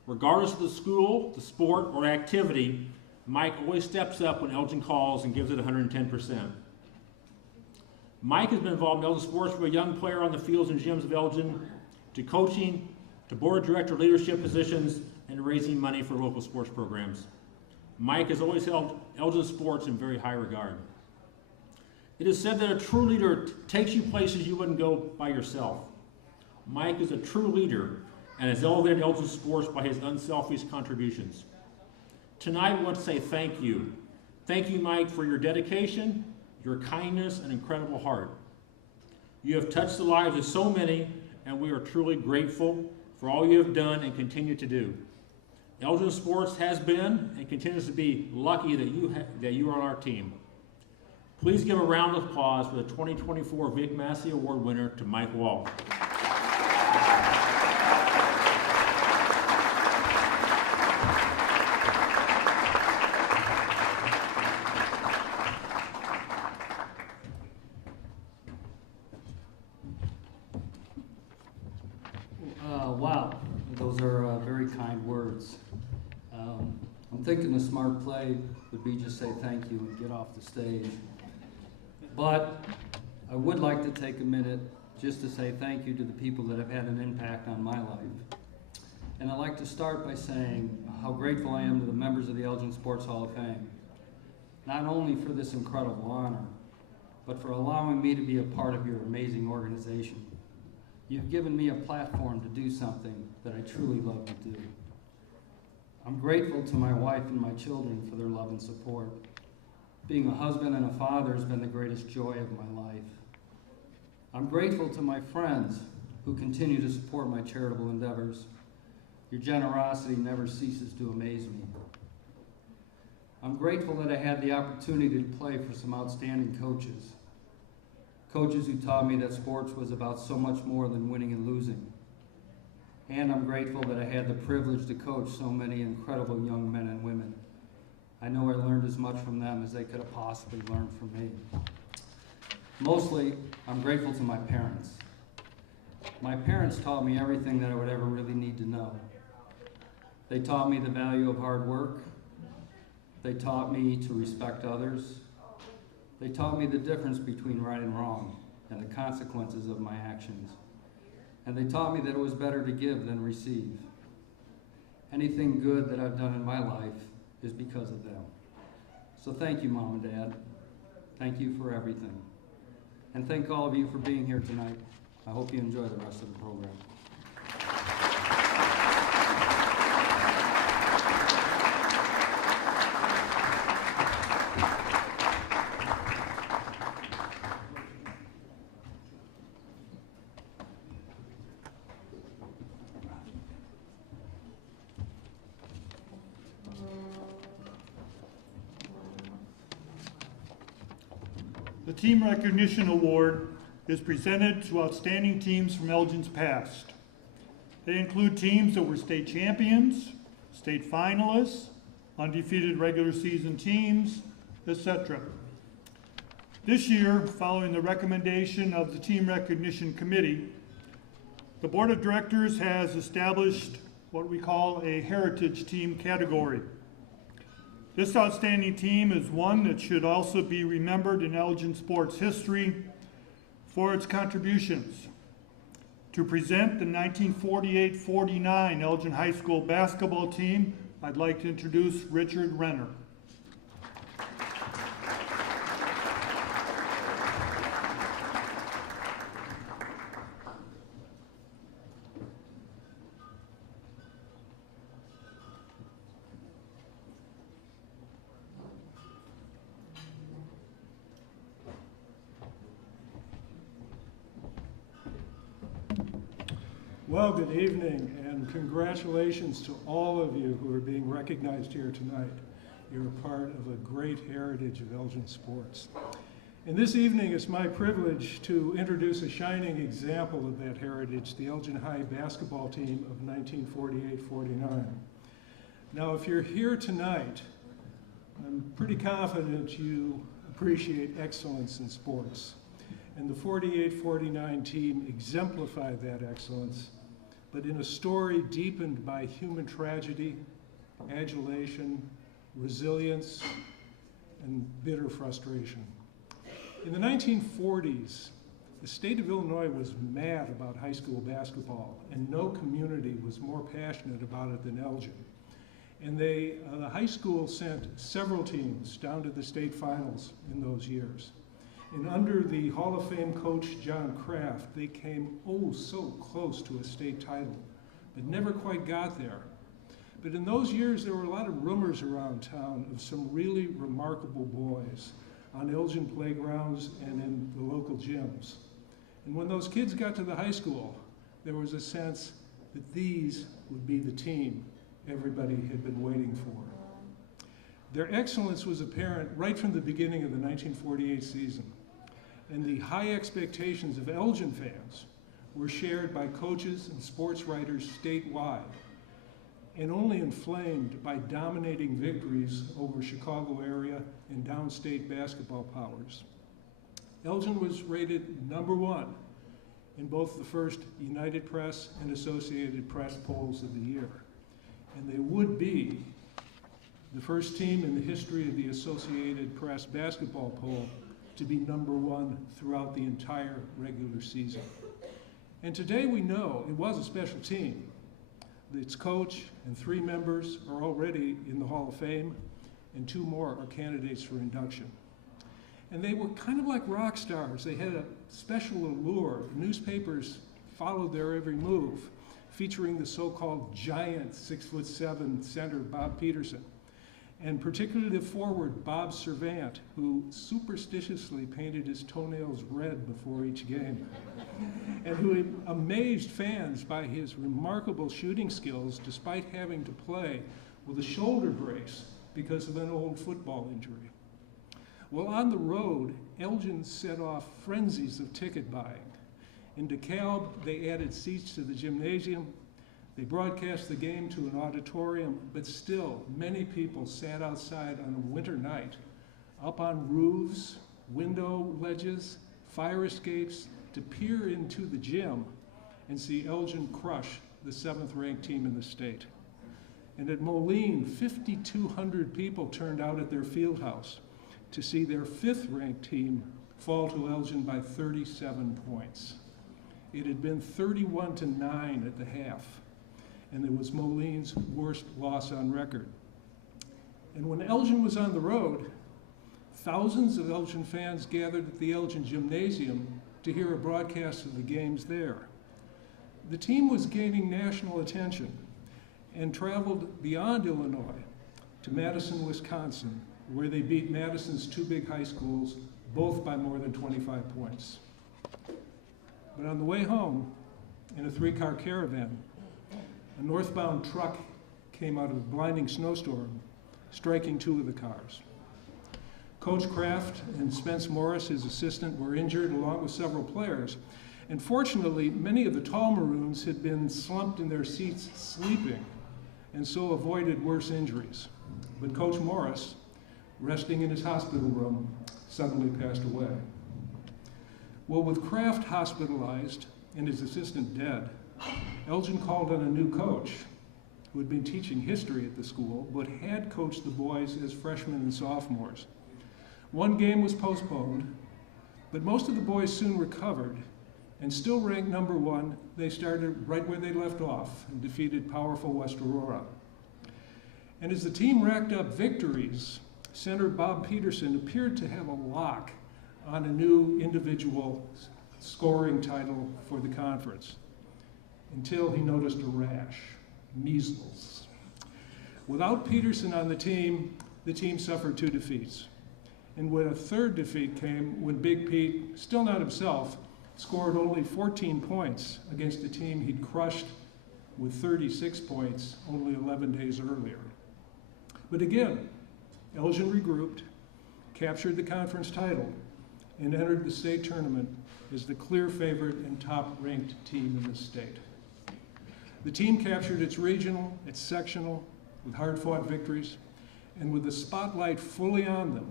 Regardless of the school, the sport, or activity, Mike always steps up when Elgin calls and gives it 110%. Mike has been involved in Elgin sports from a young player on the fields and gyms of Elgin, to coaching, to board of director leadership positions, and raising money for local sports programs. Mike has always held Elgin sports in very high regard. It is said that a true leader takes you places you wouldn't go by yourself. Mike is a true leader and has elevated Elgin sports by his unselfish contributions. Tonight, we want to say thank you. Thank you, Mike, for your dedication, your kindness, and incredible heart. You have touched the lives of so many, and we are truly grateful for all you have done and continue to do. Elgin sports has been and continues to be lucky that you are on our team. Please give a round of applause for the 2024 Vic Massie Award winner to Mike Wall. Wow, those are very kind words. I'm thinking the smart play would be just say thank you and get off the stage. But I would like to take a minute just to say thank you to the people that have had an impact on my life. And I'd like to start by saying how grateful I am to the members of the Elgin Sports Hall of Fame, not only for this incredible honor, but for allowing me to be a part of your amazing organization. You've given me a platform to do something that I truly love to do. I'm grateful to my wife and my children for their love and support. Being a husband and a father has been the greatest joy of my life. I'm grateful to my friends who continue to support my charitable endeavors. Your generosity never ceases to amaze me. I'm grateful that I had the opportunity to play for some outstanding coaches. Coaches who taught me that sports was about so much more than winning and losing. And I'm grateful that I had the privilege to coach so many incredible young men and women. I know I learned as much from them as they could have possibly learned from me. Mostly, I'm grateful to my parents. My parents taught me everything that I would ever really need to know. They taught me the value of hard work. They taught me to respect others. They taught me the difference between right and wrong and the consequences of my actions. And they taught me that it was better to give than receive. Anything good that I've done in my life is because of them. So thank you, Mom and Dad. Thank you for everything. And thank all of you for being here tonight. I hope you enjoy the rest of the program. The Team Recognition Award is presented to outstanding teams from Elgin's past. They include teams that were state champions, state finalists, undefeated regular season teams, etc. This year, following the recommendation of the Team Recognition Committee, the Board of Directors has established what we call a Heritage Team category. This outstanding team is one that should also be remembered in Elgin sports history for its contributions. To present the 1948-49 Elgin High School basketball team, I'd like to introduce Richard Renner. Well, good evening, and congratulations to all of you who are being recognized here tonight. You're a part of a great heritage of Elgin sports. And this evening, it's my privilege to introduce a shining example of that heritage, the Elgin High basketball team of 1948-49. Now, if you're here tonight, I'm pretty confident you appreciate excellence in sports. And the 48-49 team exemplified that excellence, but in a story deepened by human tragedy, adulation, resilience, and bitter frustration. In the 1940s, the state of Illinois was mad about high school basketball, and no community was more passionate about it than Elgin. And the high school sent several teams down to the state finals in those years. And under the Hall of Fame coach, John Kraft, they came oh so close to a state title, but never quite got there. But in those years, there were a lot of rumors around town of some really remarkable boys on Elgin playgrounds and in the local gyms. And when those kids got to the high school, there was a sense that these would be the team everybody had been waiting for. Their excellence was apparent right from the beginning of the 1948 season, and the high expectations of Elgin fans were shared by coaches and sports writers statewide, and only inflamed by dominating victories over Chicago area and downstate basketball powers. Elgin was rated #1 in both the first United Press and Associated Press polls of the year, and they would be the first team in the history of the Associated Press basketball poll to be #1 throughout the entire regular season. And today we know it was a special team. Its coach and 3 members are already in the Hall of Fame, and 2 more are candidates for induction. And they were kind of like rock stars. They had a special allure. Newspapers followed their every move, featuring the so-called giant 6'7" center Bob Peterson, and particularly the forward Bob Servant, who superstitiously painted his toenails red before each game, and who amazed fans by his remarkable shooting skills despite having to play with a shoulder brace because of an old football injury. Well, on the road, Elgin set off frenzies of ticket buying. In DeKalb, they added seats to the gymnasium. They broadcast the game to an auditorium, but still, many people sat outside on a winter night, up on roofs, window ledges, fire escapes, to peer into the gym and see Elgin crush the 7th-ranked team in the state. And at Moline, 5,200 people turned out at their field house to see their 5th-ranked team fall to Elgin by 37 points. It had been 31-9 at the half, and it was Moline's worst loss on record. And when Elgin was on the road, thousands of Elgin fans gathered at the Elgin Gymnasium to hear a broadcast of the games there. The team was gaining national attention and traveled beyond Illinois to Madison, Wisconsin, where they beat Madison's 2 big high schools, both by more than 25 points. But on the way home, in a 3-car caravan, a northbound truck came out of a blinding snowstorm, striking 2 of the cars. Coach Kraft and Spence Morris, his assistant, were injured along with several players. And fortunately, many of the tall Maroons had been slumped in their seats sleeping and so avoided worse injuries. But Coach Morris, resting in his hospital room, suddenly passed away. Well, with Kraft hospitalized and his assistant dead, Elgin called on a new coach who had been teaching history at the school, but had coached the boys as freshmen and sophomores. 1 game was postponed, but most of the boys soon recovered, and still ranked #1, they started right where they left off and defeated powerful West Aurora. And as the team racked up victories, center Bob Peterson appeared to have a lock on a new individual scoring title for the conference, until he noticed a rash, measles. Without Peterson on the team suffered 2 defeats. And when a 3rd defeat came, when Big Pete, still not himself, scored only 14 points against a team he'd crushed with 36 points only 11 days earlier. But again, Elgin regrouped, captured the conference title, and entered the state tournament as the clear favorite and top-ranked team in the state. The team captured its regional, its sectional, with hard-fought victories, and with the spotlight fully on them,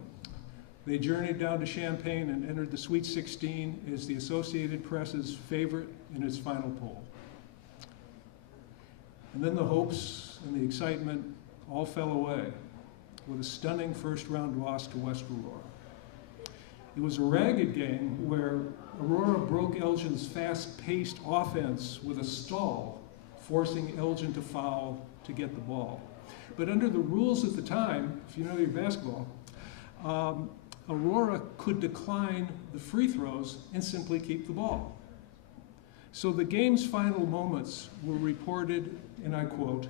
they journeyed down to Champaign and entered the Sweet 16 as the Associated Press's favorite in its final poll. And then the hopes and the excitement all fell away with a stunning first-round loss to West Aurora. It was a ragged game where Aurora broke Elgin's fast-paced offense with a stall, forcing Elgin to foul to get the ball. But under the rules at the time, if you know your basketball, Aurora could decline the free throws and simply keep the ball. So the game's final moments were reported, and I quote,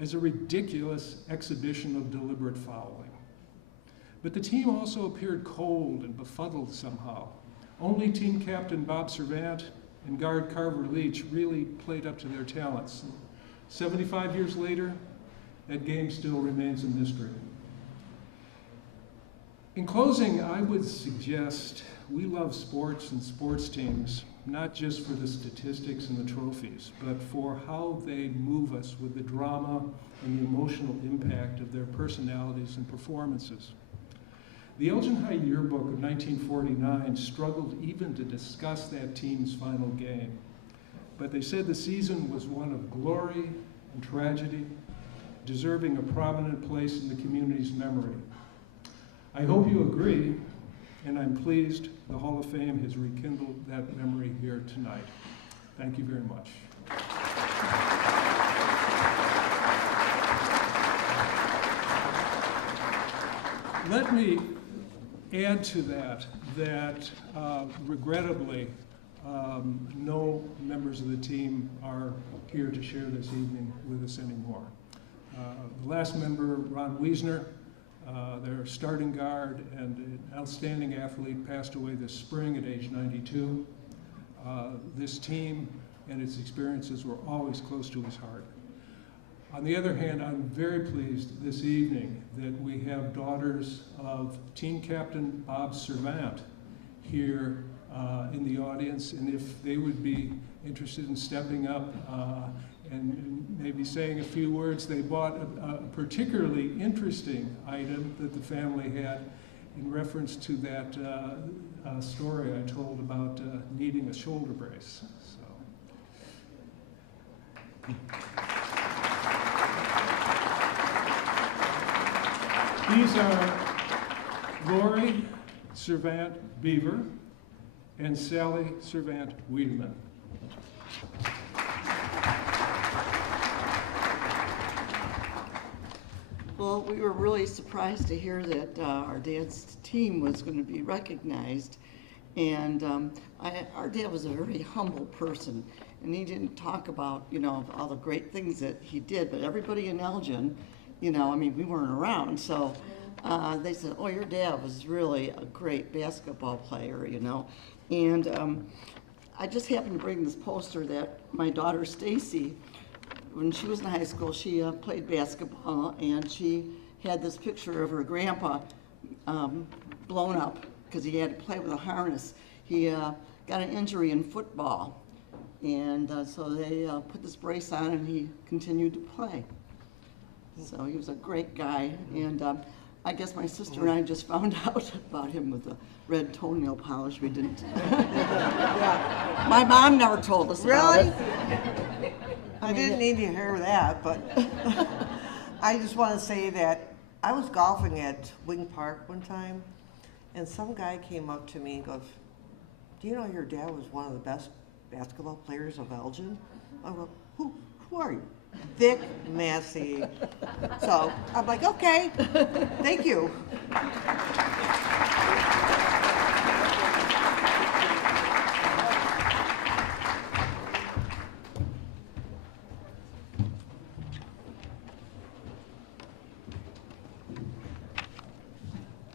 as a ridiculous exhibition of deliberate fouling. But the team also appeared cold and befuddled somehow. Only team captain Bob Servant and guard Carver Leach really played up to their talents. 75 years later, that game still remains a mystery. In closing, I would suggest we love sports and sports teams, not just for the statistics and the trophies, but for how they move us with the drama and the emotional impact of their personalities and performances. The Elgin High Yearbook of 1949 struggled even to discuss that team's final game, but they said the season was one of glory and tragedy, deserving a prominent place in the community's memory. I hope you agree, and I'm pleased the Hall of Fame has rekindled that memory here tonight. Thank you very much. Let me add to that regrettably, no members of the team are here to share this evening with us anymore. The last member, Ron Wiesner, their starting guard and an outstanding athlete, passed away this spring at age 92. This team and its experiences were always close to his heart. On the other hand, I'm very pleased this evening that we have daughters of team captain Bob Servant here in the audience, and if they would be interested in stepping up and maybe saying a few words. They bought a particularly interesting item that the family had in reference to that story I told about needing a shoulder brace. So. These are Lori Servant Beaver and Sally Servant Wiedemann. Well, we were really surprised to hear that our dad's team was going to be recognized. And our dad was a very humble person, and he didn't talk about, all the great things that he did, but everybody in Elgin, we weren't around, so they said, oh, your dad was really a great basketball player, And I just happened to bring this poster that my daughter Stacy, when she was in high school, she played basketball, and she had this picture of her grandpa blown up because he had to play with a harness. He got an injury in football, and so they put this brace on, and he continued to play. So he was a great guy, and I guess my sister and I just found out about him with the red toenail polish. We didn't. Yeah. My mom never told us about it. I didn't need to hear that, but I just want to say that I was golfing at Wing Park one time, and some guy came up to me and goes, do you know your dad was one of the best basketball players of Elgin? I go, who are you? Vic Massie. So I'm like, okay, thank you.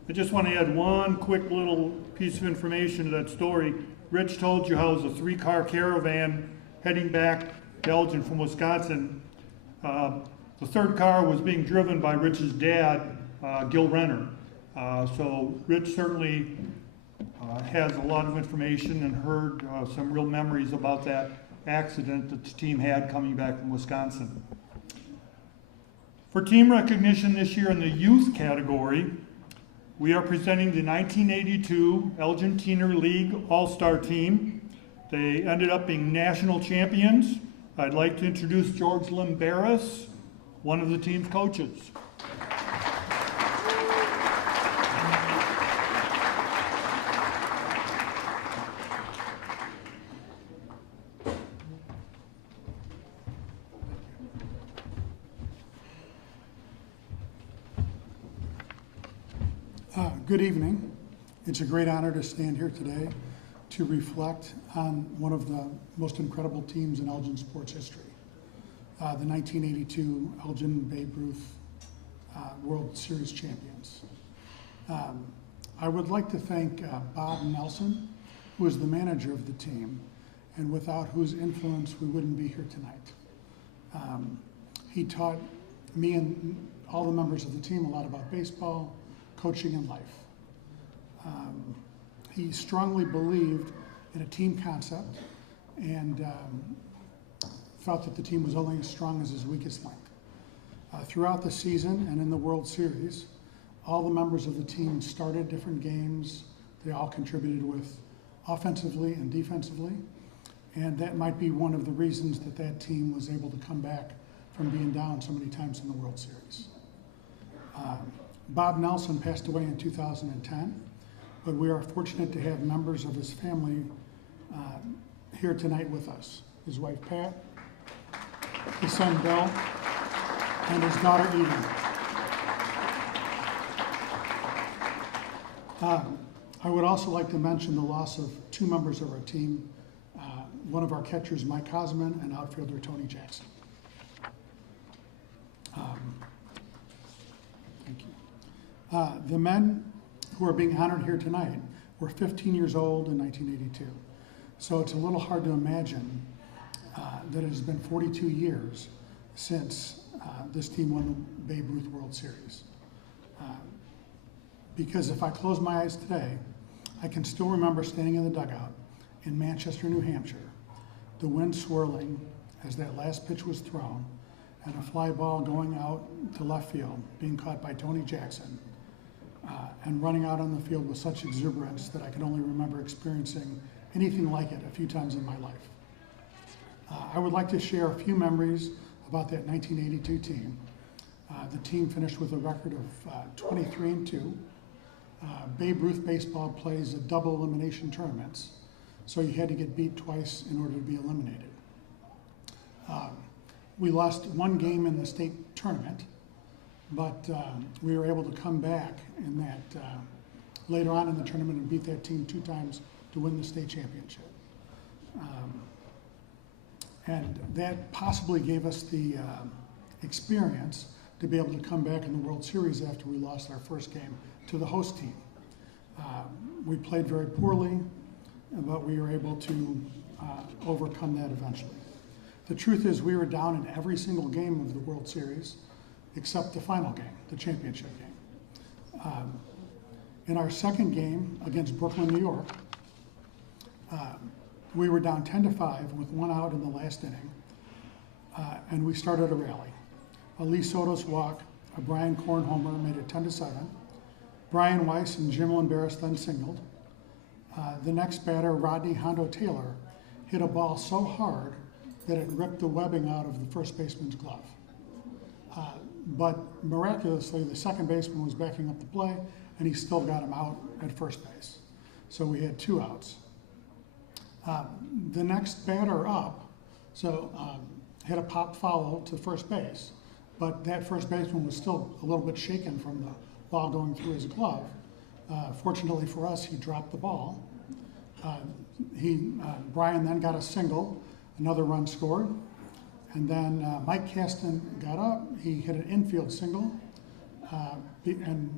I just want to add one quick little piece of information to that story. Rich told you how it was a 3-car caravan heading back to Elgin from Wisconsin. The third car was being driven by Rich's dad, Gil Renner. So Rich certainly has a lot of information and heard some real memories about that accident that the team had coming back from Wisconsin. For team recognition this year in the youth category, we are presenting the 1982 Elgin Teener League All-Star Team. They ended up being national champions. I'd like to introduce George Limbaris, one of the team's coaches. Good evening. It's a great honor to stand here today to reflect on one of the most incredible teams in Elgin sports history, the 1982 Elgin Babe Ruth World Series champions. I would like to thank Bob Nelson, who is the manager of the team, and without whose influence we wouldn't be here tonight. He taught me and all the members of the team a lot about baseball, coaching, and life. He strongly believed in a team concept and felt that the team was only as strong as its weakest link. Throughout the season and in the World Series, all the members of the team started different games. They all contributed with offensively and defensively, and that might be one of the reasons that that team was able to come back from being down so many times in the World Series. Bob Nelson passed away in 2010, but we are fortunate to have members of his family here tonight with us. His wife Pat, his son Bill, and his daughter Eden. I would also like to mention the loss of two members of our team, one of our catchers, Mike Hosman, and outfielder Tony Jackson. Thank you. The men who are being honored here tonight were 15 years old in 1982. So it's a little hard to imagine that it has been 42 years since this team won the Babe Ruth World Series. Because if I close my eyes today, I can still remember standing in the dugout in Manchester, New Hampshire, the wind swirling as that last pitch was thrown, and a fly ball going out to left field, being caught by Tony Jackson, and running out on the field with such exuberance that I can only remember experiencing anything like it a few times in my life. I would like to share a few memories about that 1982 team. The team finished with a record of 23-2. Babe Ruth baseball plays a double elimination tournaments, so you had to get beat twice in order to be eliminated. We lost one game in the state tournament, but we were able to come back in that later on in the tournament and beat that team 2 times to win the state championship. And that possibly gave us the experience to be able to come back in the World Series after we lost our first game to the host team. We played very poorly, but we were able to overcome that eventually. The truth is we were down in every single game of the World Series except the final game, the championship game. In our second game against Brooklyn, New York, we were down 10-5 with 1 out in the last inning, and we started a rally. A Lee Sotos walk, a Brian Korn homer made it 10-7. Brian Weiss and Jim Limberis then singled. The next batter, Rodney Hondo Taylor, hit a ball so hard that it ripped the webbing out of the first baseman's glove. But miraculously, the second baseman was backing up the play, and he still got him out at first base. So we had 2 outs. The next batter up, hit a pop foul to first base, but that first baseman was still a little bit shaken from the ball going through his glove. Fortunately for us, he dropped the ball. Brian then got a single, another run scored, and then Mike Caston got up. He hit an infield single, and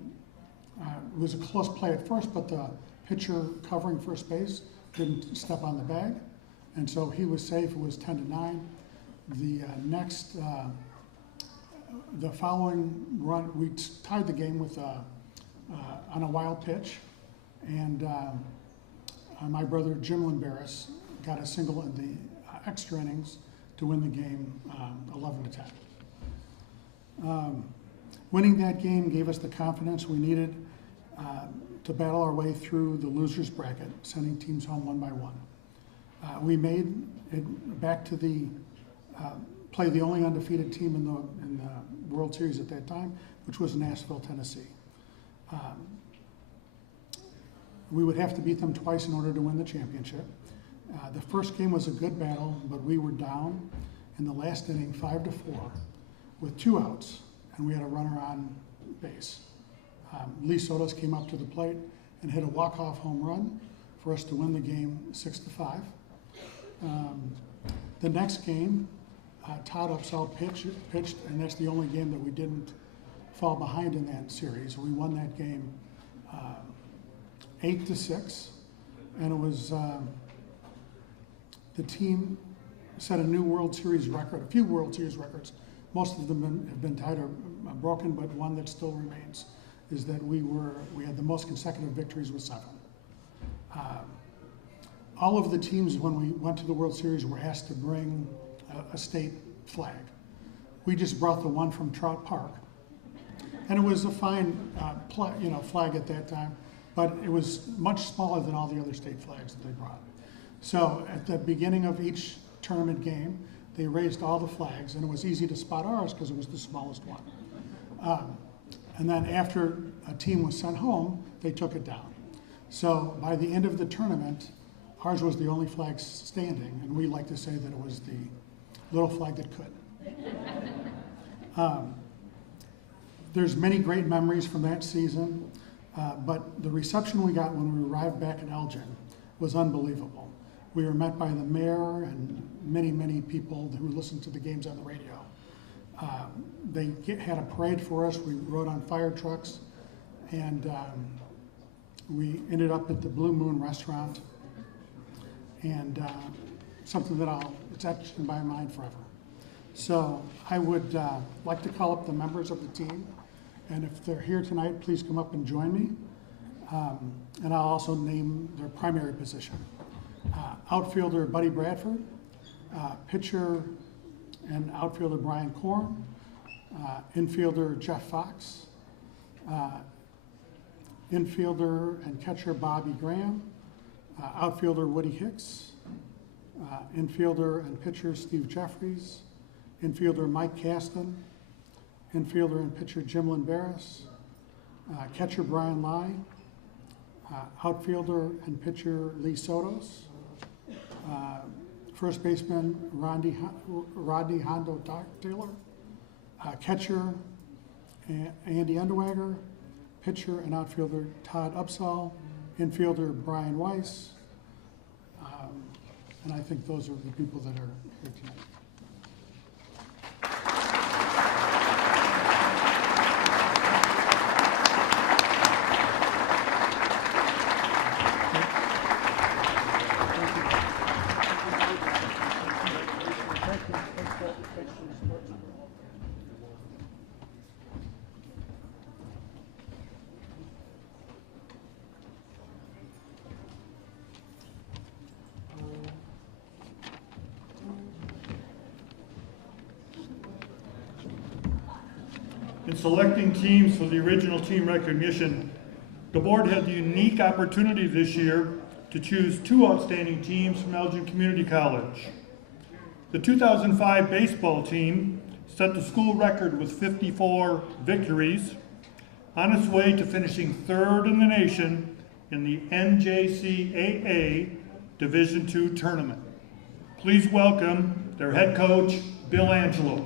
it was a close play at first, but the pitcher covering first base didn't step on the bag, and so he was safe. It was 10-9. The following run, we tied the game with on a wild pitch, and my brother Jim Limberis got a single in the extra innings to win the game 11-10. Winning that game gave us the confidence we needed to battle our way through the losers bracket, sending teams home 1 by 1. We made it back to play the only undefeated team in the World Series at that time, which was Nashville, Tennessee. We would have to beat them twice in order to win the championship. The first game was a good battle, but we were down in the last inning 5-4 with 2 outs, and we had a runner on base. Lee Sotos came up to the plate and hit a walk-off home run for us to win the game 6-5. The next game, Todd Upsall pitched, and that's the only game that we didn't fall behind in that series. We won that game 8-6, and it was the team set a new World Series record, a few World Series records. Most of them have been tied or broken, but one that still remains is that we had the most consecutive victories with 7. All of the teams, when we went to the World Series, were asked to bring a state flag. We just brought the one from Trout Park, and it was a fine flag at that time, but it was much smaller than all the other state flags that they brought. So at the beginning of each tournament game, they raised all the flags, and it was easy to spot ours because it was the smallest one. And then after a team was sent home, they took it down. So by the end of the tournament, ours was the only flag standing, and we like to say that it was the little flag that could. There's many great memories from that season, but the reception we got when we arrived back in Elgin was unbelievable. We were met by the mayor and many, many people who listened to the games on the radio. They had a parade for us. We rode on fire trucks, and we ended up at the Blue Moon restaurant, and something that it's etched in my mind forever. So I would like to call up the members of the team, and if they're here tonight, please come up and join me. And I'll also name their primary position. Outfielder Buddy Bradford, pitcher and outfielder Brian Korn, infielder Jeff Fox, infielder and catcher Bobby Graham, outfielder Woody Hicks, infielder and pitcher Steve Jeffries, infielder Mike Caston, infielder and pitcher Jim Lindbaris, catcher Brian Lai, outfielder and pitcher Lee Sotos, first baseman Rodney Hondo Taylor, catcher Andy Underwager, pitcher and outfielder Todd Upsall, infielder Brian Weiss, and I think those are the people that are here tonight. In selecting teams for the original team recognition, the board had the unique opportunity this year to choose 2 outstanding teams from Elgin Community College. The 2005 baseball team set the school record with 54 victories, on its way to finishing 3rd in the nation in the NJCAA Division II tournament. Please welcome their head coach, Bill Angelo.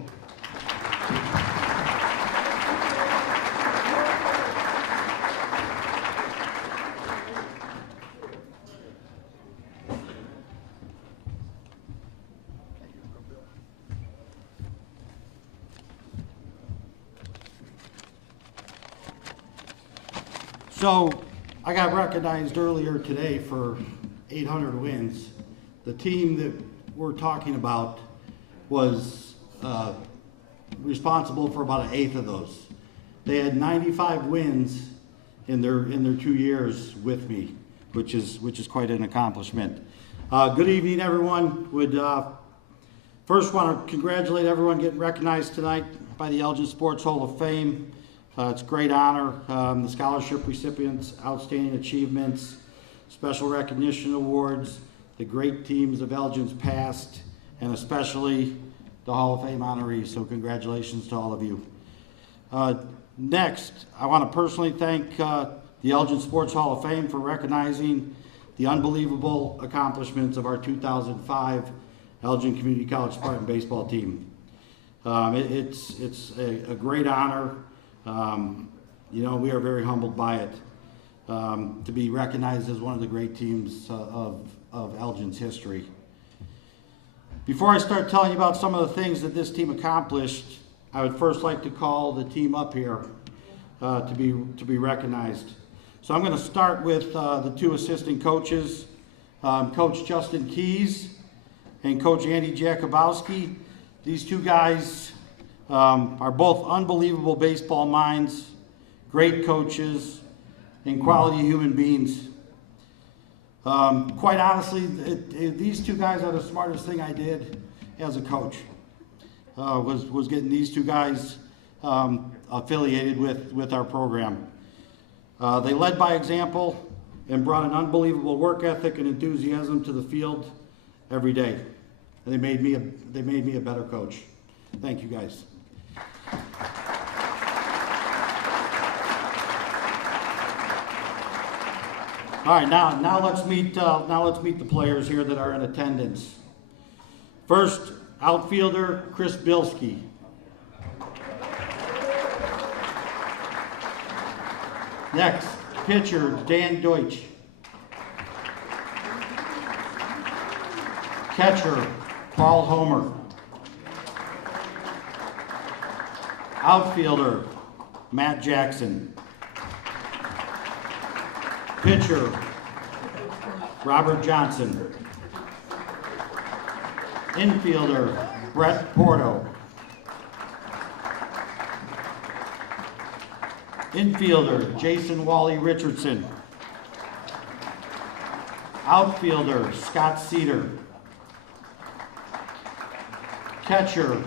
So I got recognized earlier today for 800 wins. The team that we're talking about was responsible for about 1/8 of those. They had 95 wins in their 2 years with me, which is quite an accomplishment. Good evening, everyone. Would first want to congratulate everyone getting recognized tonight by the Elgin Sports Hall of Fame. It's a great honor. The scholarship recipients, outstanding achievements, special recognition awards, the great teams of Elgin's past, and especially the Hall of Fame honorees. So congratulations to all of you. Next, I want to personally thank the Elgin Sports Hall of Fame for recognizing the unbelievable accomplishments of our 2005 Elgin Community College Spartan baseball team. It's a great honor. We are very humbled by it, to be recognized as one of the great teams of Elgin's history. Before I start telling you about some of the things that this team accomplished, I would first like to call the team up here to be recognized. So I'm going to start with the 2 assistant coaches, Coach Justin Keys and Coach Andy Jakubowski. These 2 guys are both unbelievable baseball minds, great coaches, and quality human beings. Quite honestly, these two guys are the smartest thing I did as a coach, was getting these two guys affiliated with our program. They led by example and brought an unbelievable work ethic and enthusiasm to the field every day. And they made me a better coach. Thank you, guys. All right, now let's meet the players here that are in attendance. First, outfielder Chris Bilski. Next, pitcher Dan Deutsch. Catcher Paul Homer. Outfielder Matt Jackson. Pitcher Robert Johnson. Infielder Brett Porto. Infielder Jason Wally Richardson. Outfielder Scott Cedar. Catcher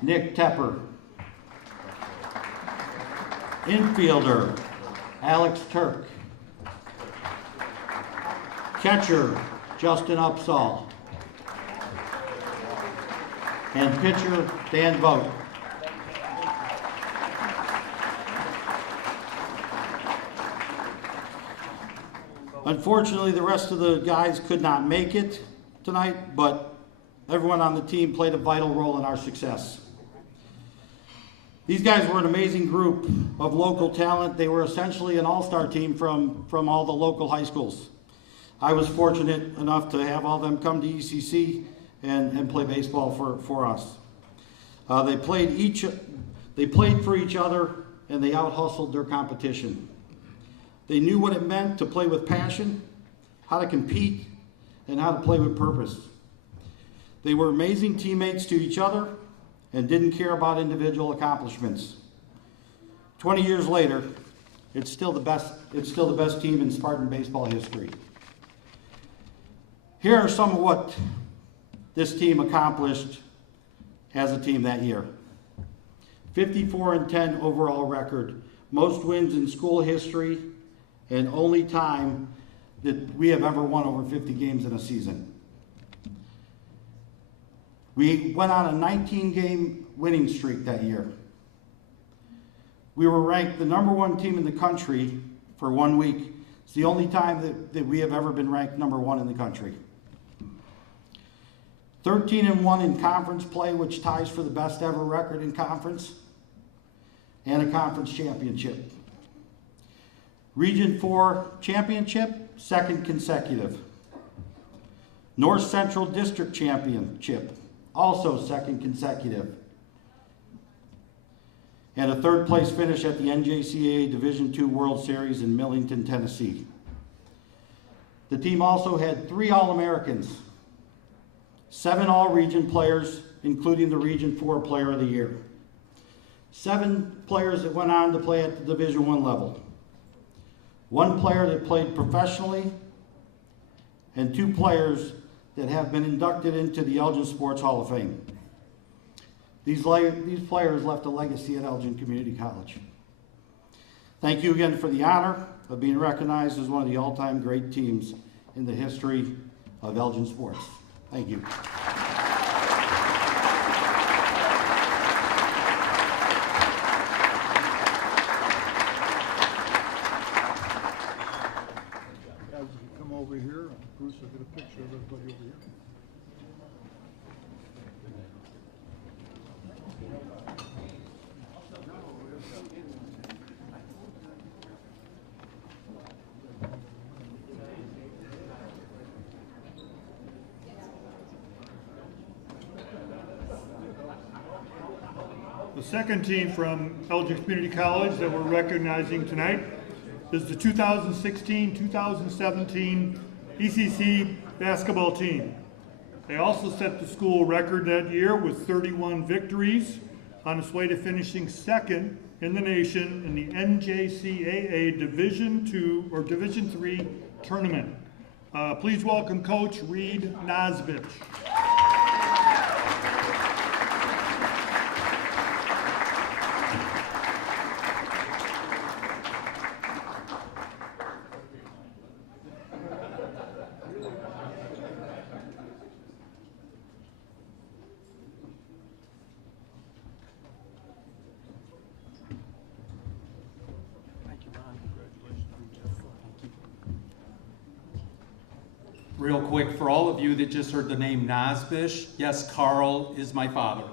Nick Tepper. Infielder Alex Turk. Catcher Justin Upsall. And pitcher Dan Vogt. Unfortunately, the rest of the guys could not make it tonight, but everyone on the team played a vital role in our success. These guys were an amazing group of local talent. They were essentially an all-star team from all the local high schools. I was fortunate enough to have all of them come to ECC and play baseball for us. They played for each other, and they out-hustled their competition. They knew what it meant to play with passion, how to compete, and how to play with purpose. They were amazing teammates to each other and didn't care about individual accomplishments. 20 years later, it's still the best team in Spartan baseball history. Here are some of what this team accomplished as a team that year. 54-10 overall record, most wins in school history, and only time that we have ever won over 50 games in a season. We went on a 19-game winning streak that year. We were ranked the #1 team in the country for 1 week. It's the only time that we have ever been ranked #1 in the country. 13-1 in conference play, which ties for the best ever record in conference, and a conference championship. Region 4 championship, second consecutive. North Central District championship, also second consecutive. And a third place finish at the NJCAA Division II World Series in Millington, Tennessee. The team also had 3 All-Americans, 7 All-Region players, including the Region 4 Player of the Year. 7 players that went on to play at the Division I level. 1 player that played professionally, and 2 players that have been inducted into the Elgin Sports Hall of Fame. These players left a legacy at Elgin Community College. Thank you again for the honor of being recognized as one of the all-time great teams in the history of Elgin sports. Thank you. As you come over here, Bruce will get a picture of everybody over here. The second team from Elgin Community College that we're recognizing tonight is the 2016-2017 ECC basketball team. They also set the school record that year with 31 victories, on its way to finishing second in the nation in the NJCAA Division II or Division III tournament. Please welcome Coach Reed Nosbich. Real quick, for all of you that just heard the name Nosbish, yes, Carl is my father.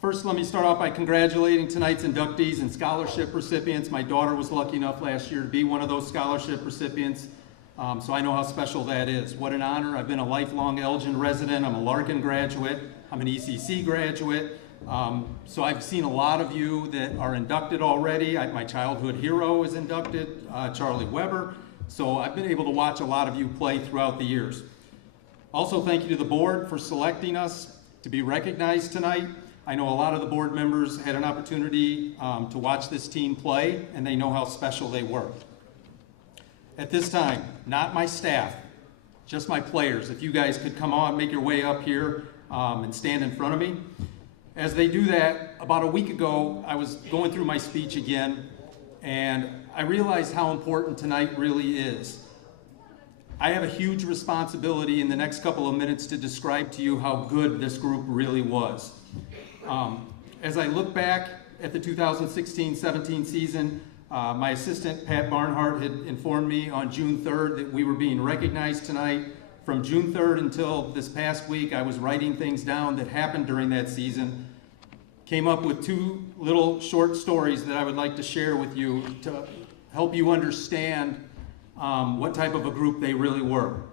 First, let me start off by congratulating tonight's inductees and scholarship recipients. My daughter was lucky enough last year to be one of those scholarship recipients, so I know how special that is. What an honor. I've been a lifelong Elgin resident. I'm a Larkin graduate. I'm an ECC graduate. So I've seen a lot of you that are inducted already. My childhood hero is inducted, Charlie Weber. So I've been able to watch a lot of you play throughout the years. Also, thank you to the board for selecting us to be recognized tonight. I know a lot of the board members had an opportunity to watch this team play, and they know how special they were. At this time, not my staff, just my players. If you guys could come on, make your way up here and stand in front of me. As they do that, about a week ago, I was going through my speech again, and I realized how important tonight really is. I have a huge responsibility in the next couple of minutes to describe to you how good this group really was. As I look back at the 2016-17 season, my assistant, Pat Barnhart, had informed me on June 3rd that we were being recognized tonight. From June 3rd until this past week, I was writing things down that happened during that season. Came up with two little short stories that I would like to share with you to help you understand what type of a group they really were.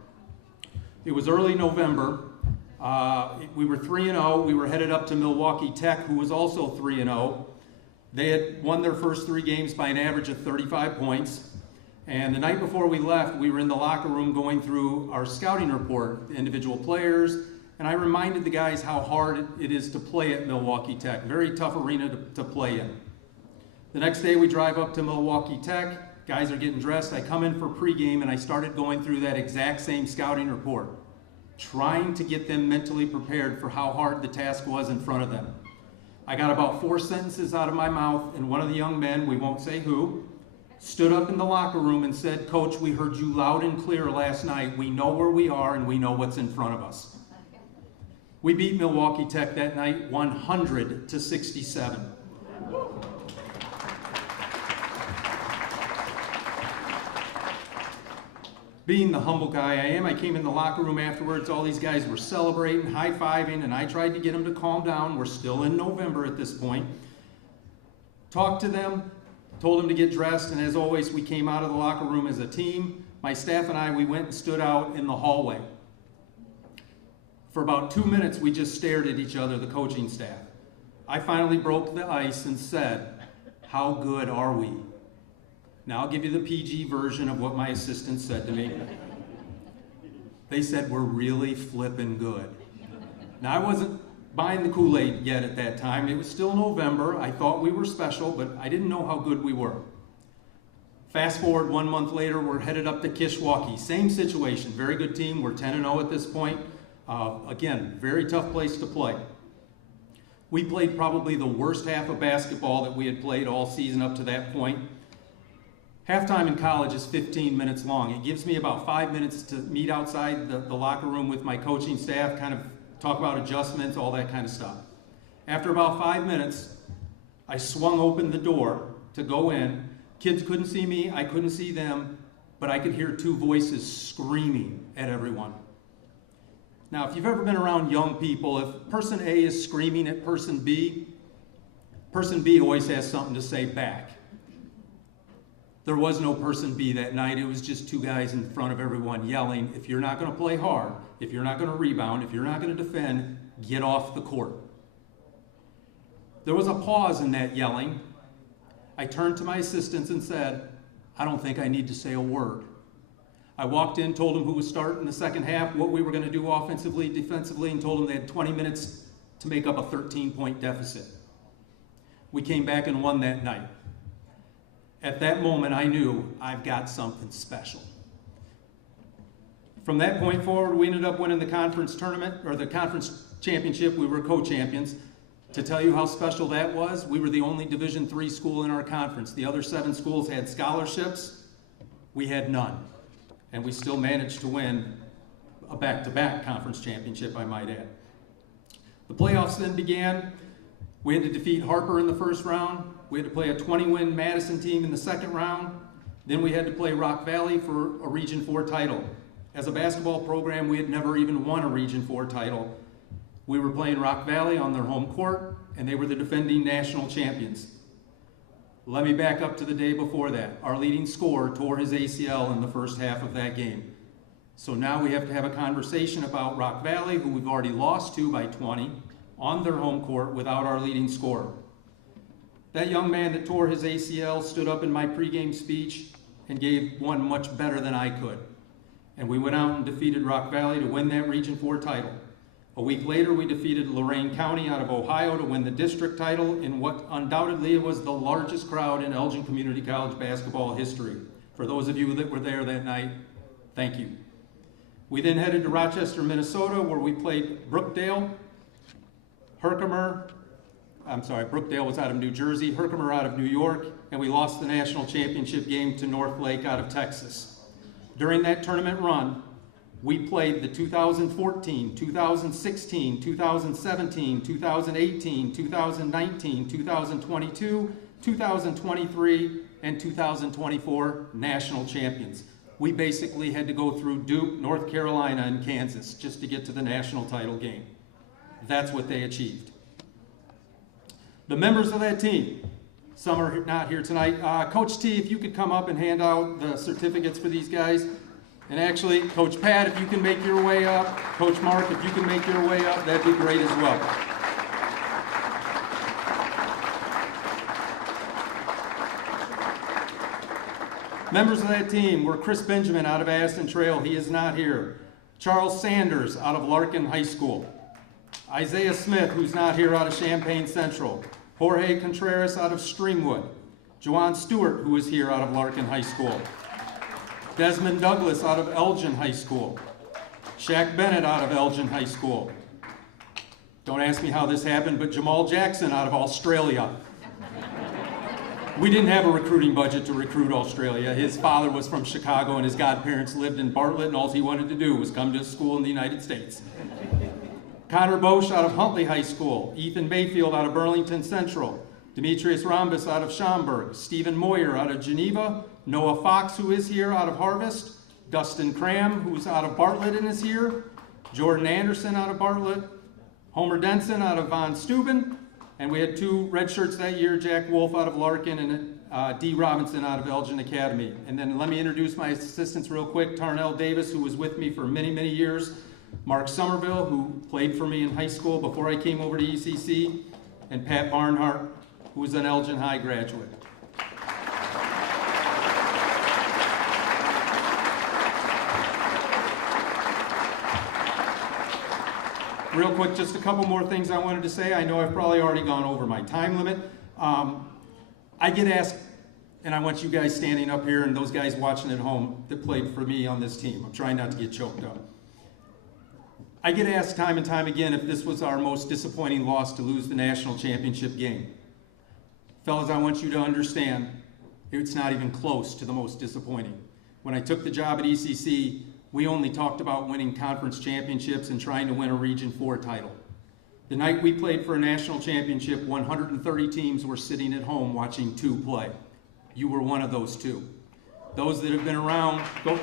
It was early November. We were 3-0. We were headed up to Milwaukee Tech, who was also 3-0. They had won their first 3 games by an average of 35 points. And the night before we left, we were in the locker room going through our scouting report, individual players, and I reminded the guys how hard it is to play at Milwaukee Tech. Very tough arena to play in. The next day we drive up to Milwaukee Tech, guys are getting dressed, I come in for pregame and I started going through that exact same scouting report, trying to get them mentally prepared for how hard the task was in front of them. I got about 4 sentences out of my mouth, and one of the young men, we won't say who, stood up in the locker room and said, "Coach, we heard you loud and clear last night. We know where we are and we know what's in front of us." We beat Milwaukee Tech that night 100-67. Being the humble guy I am, I came in the locker room afterwards. All these guys were celebrating, high-fiving, and I tried to get them to calm down. We're still in November at this point. Talked to them, told them to get dressed, and as always, we came out of the locker room as a team. My staff and I, we went and stood out in the hallway. For about 2 minutes, we just stared at each other, the coaching staff. I finally broke the ice and said, "How good are we?" Now I'll give you the PG version of what my assistant said to me. They said, "We're really flipping good." Now I wasn't buying the Kool-Aid yet at that time. It was still November. I thought we were special, but I didn't know how good we were. Fast forward 1 month later, we're headed up to Kishwaukee. Same situation, very good team. We're 10-0 at this point. Again, very tough place to play. We played probably the worst half of basketball that we had played all season up to that point. Halftime in college is 15 minutes long. It gives me about 5 minutes to meet outside the locker room with my coaching staff, kind of talk about adjustments, all that kind of stuff. After about 5 minutes, I swung open the door to go in. Kids couldn't see me, I couldn't see them, but I could hear 2 voices screaming at everyone. Now, if you've ever been around young people, if person A is screaming at person B always has something to say back. There was no person B that night. It was just 2 guys in front of everyone yelling, "If you're not going to play hard, if you're not going to rebound, if you're not going to defend, get off the court." There was a pause in that yelling. I turned to my assistants and said, "I don't think I need to say a word." I walked in, told them who was starting the second half, what we were going to do offensively, defensively, and told them they had 20 minutes to make up a 13-point deficit. We came back and won that night. At that moment, I knew I've got something special. From that point forward, we ended up winning the conference tournament, or the conference championship. We were co-champions. To tell you how special that was, we were the only Division III school in our conference. The other 7 schools had scholarships. We had none. And we still managed to win a back-to-back conference championship, I might add. The playoffs then began. We had to defeat Harper in the first round. We had to play a 20-win Madison team in the second round. Then we had to play Rock Valley for a Region 4 title. As a basketball program, we had never even won a Region 4 title. We were playing Rock Valley on their home court, and they were the defending national champions. Let me back up to the day before that. Our leading scorer tore his ACL in the first half of that game. So now we have to have a conversation about Rock Valley, who we've already lost to by 20, on their home court without our leading scorer. That young man that tore his ACL stood up in my pregame speech and gave one much better than I could. And we went out and defeated Rock Valley to win that Region 4 title. A week later, we defeated Lorain County out of Ohio to win the district title in what undoubtedly was the largest crowd in Elgin Community College basketball history. For those of you that were there that night, thank you. We then headed to Rochester, Minnesota, where we played Brookdale, Brookdale was out of New Jersey, Herkimer out of New York, and we lost the national championship game to Northlake out of Texas. During that tournament run, we played the 2014, 2016, 2017, 2018, 2019, 2022, 2023, and 2024 national champions. We basically had to go through Duke, North Carolina, and Kansas just to get to the national title game. That's what they achieved. The members of that team, some are not here tonight. Coach T, if you could come up and hand out the certificates for these guys. And actually, Coach Pat, if you can make your way up. Coach Mark, if you can make your way up, that'd be great as well. Members of that team were Chris Benjamin out of Aston Trail. He is not here. Charles Sanders out of Larkin High School. Isaiah Smith, who's not here, out of Champaign Central. Jorge Contreras out of Streamwood. Juwan Stewart, who is here, out of Larkin High School. Desmond Douglas out of Elgin High School. Shaq Bennett out of Elgin High School. Don't ask me how this happened, but Jamal Jackson out of Australia. We didn't have a recruiting budget to recruit Australia. His father was from Chicago and his godparents lived in Bartlett, and all he wanted to do was come to school in the United States. Connor Bosch out of Huntley High School. Ethan Mayfield out of Burlington Central. Demetrius Rhombus out of Schaumburg. Stephen Moyer out of Geneva. Noah Fox, who is here, out of Harvest. Dustin Cram, who's out of Bartlett and is here. Jordan Anderson out of Bartlett. Homer Denson out of Von Steuben. And we had 2 red shirts that year, Jack Wolf out of Larkin and D. Robinson out of Elgin Academy. And then let me introduce my assistants real quick. Tarnell Davis, who was with me for many, many years. Mark Somerville, who played for me in high school before I came over to ECC. And Pat Barnhart, who was an Elgin High graduate. Real quick, just a couple more things I wanted to say. I know I've probably already gone over my time limit. I get asked, and I want you guys standing up here and those guys watching at home that played for me on this team. I'm trying not to get choked up. I get asked time and time again if this was our most disappointing loss to lose the national championship game. Fellas, I want you to understand, it's not even close to the most disappointing. When I took the job at ECC, we only talked about winning conference championships and trying to win a Region 4 title. The night we played for a national championship, 130 teams were sitting at home watching 2 play. You were one of those 2. Those that have been around, go.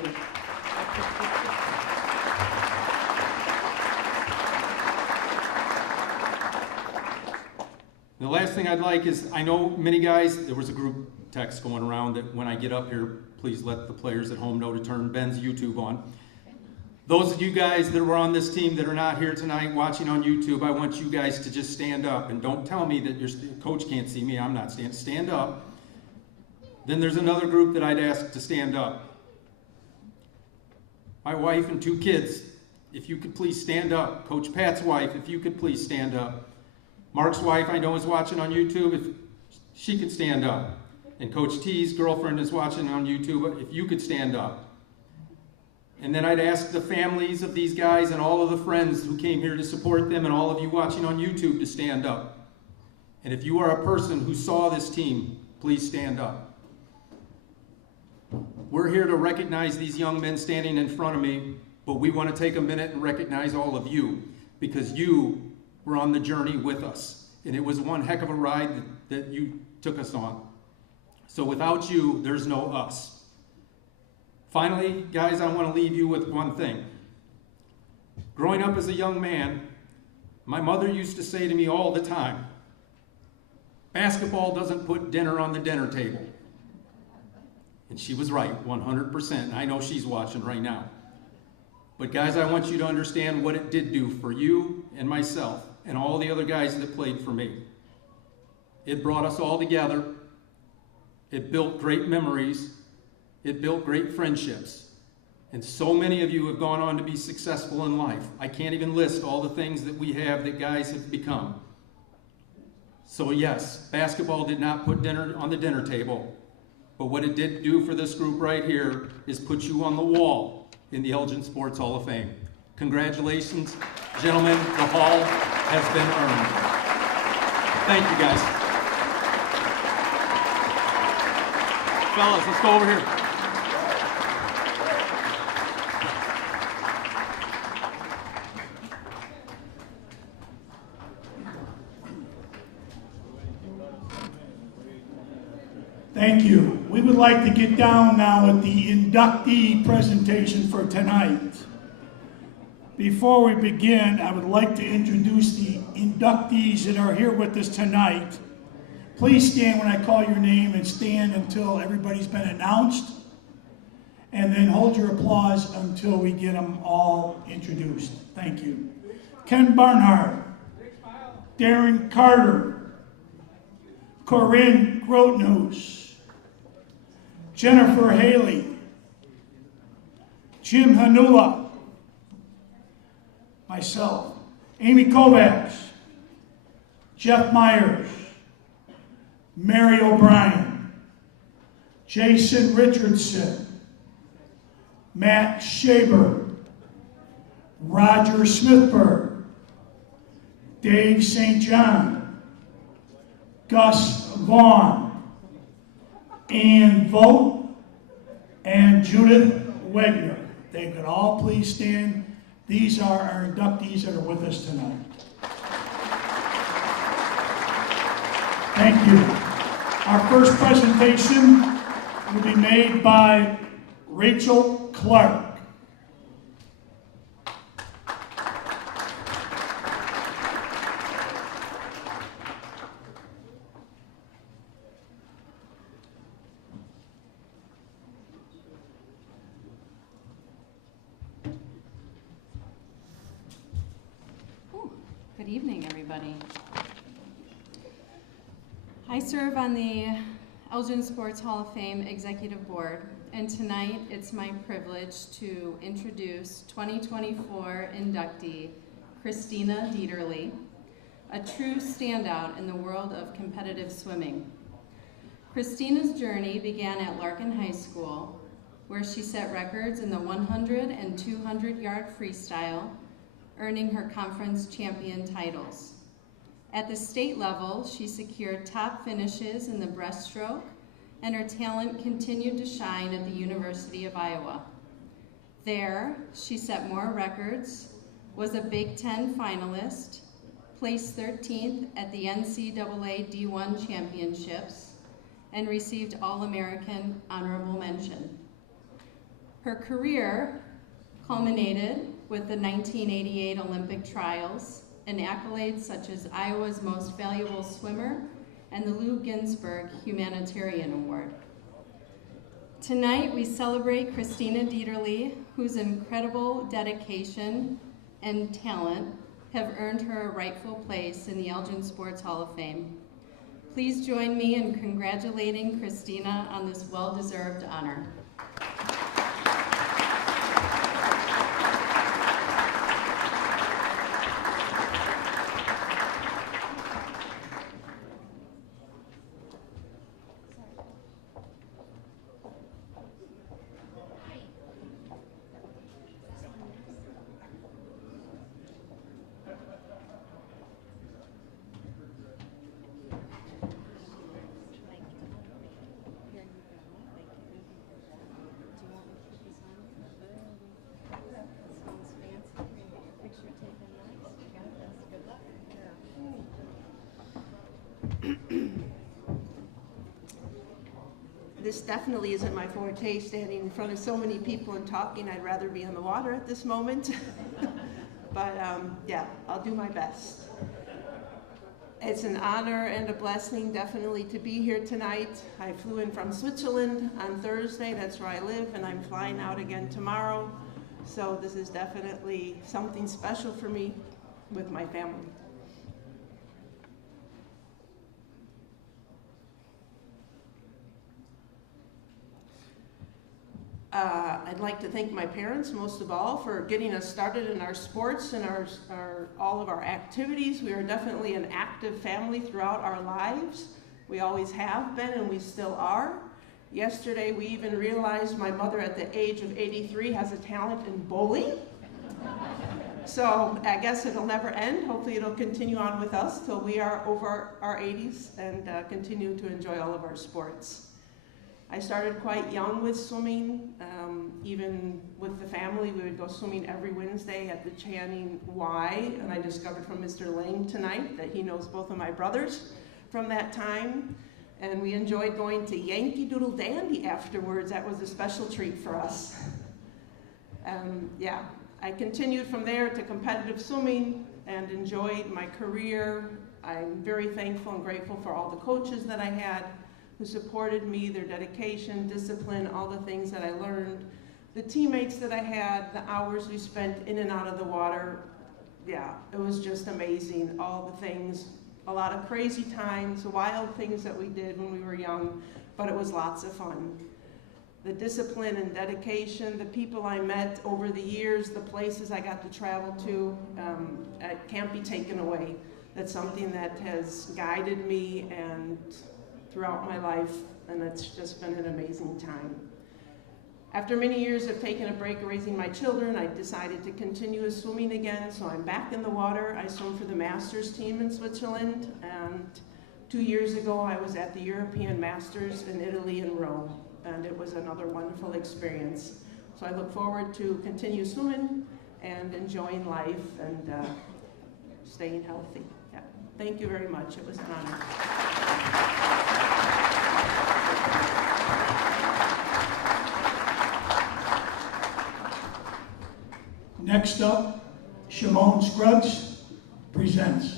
The last thing I'd like is, I know many guys, there was a group text going around that when I get up here, please let the players at home know to turn Ben's YouTube on. Those of you guys that were on this team that are not here tonight watching on YouTube, I want you guys to just stand up and don't tell me that your coach can't see me. I'm not standing. Stand up. Then there's another group that I'd ask to stand up. My wife and 2 kids, if you could please stand up. Coach Pat's wife, if you could please stand up. Mark's wife, I know, is watching on YouTube. If she could stand up. And Coach T's girlfriend is watching on YouTube. If you could stand up. And then I'd ask the families of these guys and all of the friends who came here to support them and all of you watching on YouTube to stand up. And if you are a person who saw this team, please stand up. We're here to recognize these young men standing in front of me, but we want to take a minute and recognize all of you, because you were on the journey with us. And it was one heck of a ride that you took us on. So without you, there's no us. Finally, guys, I want to leave you with one thing. Growing up as a young man, my mother used to say to me all the time, basketball doesn't put dinner on the dinner table. And she was right, 100%. I know she's watching right now. But guys, I want you to understand what it did do for you and myself and all the other guys that played for me. It brought us all together. It built great memories. It built great friendships. And so many of you have gone on to be successful in life. I can't even list all the things that we have that guys have become. So yes, basketball did not put dinner on the dinner table, but what it did do for this group right here is put you on the wall in the Elgin Sports Hall of Fame. Congratulations, gentlemen, the hall has been earned. Thank you, guys. Fellas, let's go over here. Thank you. We would like to get down now with the inductee presentation for tonight. Before we begin, I would like to introduce the inductees that are here with us tonight. Please stand when I call your name and stand until everybody's been announced. And then hold your applause until we get them all introduced. Thank you. Ken Barnhart, Darren Carter, Corinne Grotnews, Jennifer Haley, Jim Hanula, myself, Amy Kovacs, Jeff Myers, Mary O'Brien, Jason Richardson, Matt Shaber, Roger Smithberg, Dave St. John, Gus Vaughn, Ann Vogt, and Judith Wegner. They could all please stand. These are our inductees that are with us tonight. Thank you. Our first presentation will be made by Rachel Clark. Good evening, everybody. I serve on the Elgin Sports Hall of Fame Executive Board, and tonight it's my privilege to introduce 2024 inductee Christina Dieterle, a true standout in the world of competitive swimming. Christina's journey began at Larkin High School, where she set records in the 100 and 200-yard freestyle, earning her conference champion titles. At the state level, she secured top finishes in the breaststroke, and her talent continued to shine at the University of Iowa. There, she set more records, was a Big Ten finalist, placed 13th at the NCAA D1 Championships, and received All-American honorable mention. Her career culminated with the 1988 Olympic trials and accolades such as Iowa's Most Valuable Swimmer and the Lou Ginsburg Humanitarian Award. Tonight, we celebrate Christina Dieterle, whose incredible dedication and talent have earned her a rightful place in the Elgin Sports Hall of Fame. Please join me in congratulating Christina on this well-deserved honor. this definitely isn't my forte, standing in front of so many people and talking. I'd rather be on the water at this moment. But yeah, I'll do my best. It's an honor and a blessing, definitely, to be here tonight. I flew in from Switzerland on Thursday, that's where I live, and I'm flying out again tomorrow. So this is definitely something special for me with my family. I'd like to thank my parents, most of all, for getting us started in our sports and all of our activities. We are definitely an active family throughout our lives. We always have been, and we still are. Yesterday, we even realized my mother, at the age of 83, has a talent in bowling. So I guess it'll never end. Hopefully it'll continue on with us till we are over our 80s and continue to enjoy all of our sports. I started quite young with swimming. Even with the family, we would go swimming every Wednesday at the Channing Y, and I discovered from Mr. Lang tonight that he knows both of my brothers from that time. And we enjoyed going to Yankee Doodle Dandy afterwards. That was a special treat for us. Yeah, I continued from there to competitive swimming and enjoyed my career. I'm very thankful and grateful for all the coaches that I had who supported me, their dedication, discipline, all the things that I learned, the teammates that I had, the hours we spent in and out of the water. Yeah, it was just amazing, all the things, a lot of crazy times, wild things that we did when we were young, but it was lots of fun. The discipline and dedication, the people I met over the years, the places I got to travel to, it can't be taken away. That's something that has guided me and throughout my life, and it's just been an amazing time. After many years of taking a break raising my children, I decided to continue swimming again, so I'm back in the water. I swim for the Masters team in Switzerland, and 2 years ago I was at the European Masters in Italy in Rome, and it was another wonderful experience. So I look forward to continue swimming and enjoying life and staying healthy. Yeah. Thank you very much. It was an honor. Next up, Shimon Scruggs presents.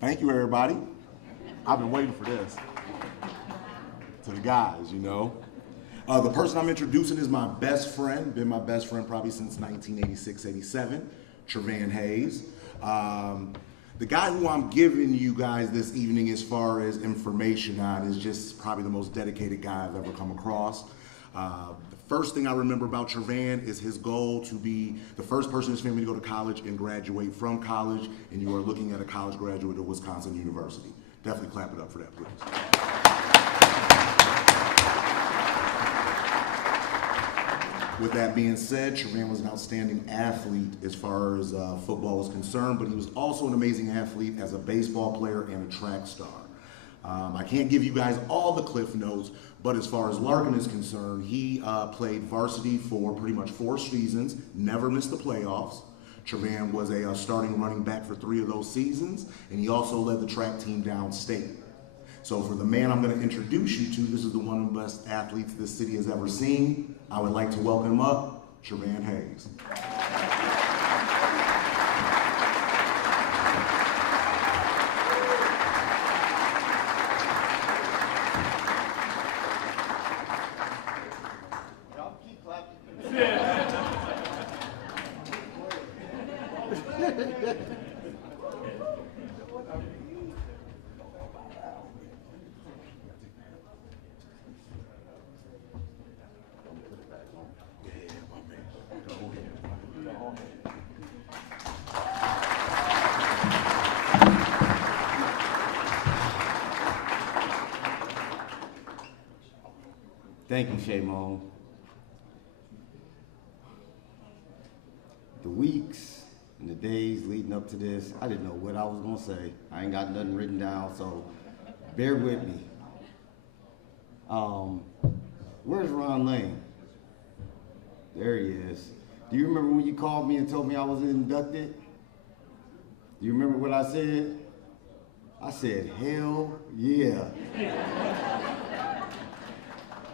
Thank you, everybody. I've been waiting for this. To the guys, you know. The person I'm introducing is my best friend, been my best friend probably since 1986-87, Trevan Hayes. The guy who I'm giving you guys this evening as far as information on is just probably the most dedicated guy I've ever come across. The first thing I remember about Trevan is his goal to be the first person in his family to go to college and graduate from college, and you are looking at a college graduate of Wisconsin University. Definitely clap it up for that, please. With that being said, Trevan was an outstanding athlete as far as football was concerned, but he was also an amazing athlete as a baseball player and a track star. I can't give you guys all the cliff notes, but as far as Larkin is concerned, he played varsity for pretty much 4 seasons, never missed the playoffs. Trevan was a starting running back for 3 of those seasons, and he also led the track team downstate. So for the man I'm going to introduce you to, this is one of the best athletes this city has ever seen. I would like to welcome up Trevan Hayes. Thank you, Shimon. weeks and the days leading up to this, I didn't know what I was gonna say. I ain't got nothing written down, so bear with me. Where's Ron Lane? There he is. Do you remember when you called me and told me I was inducted? Do you remember what I said? I said, hell yeah.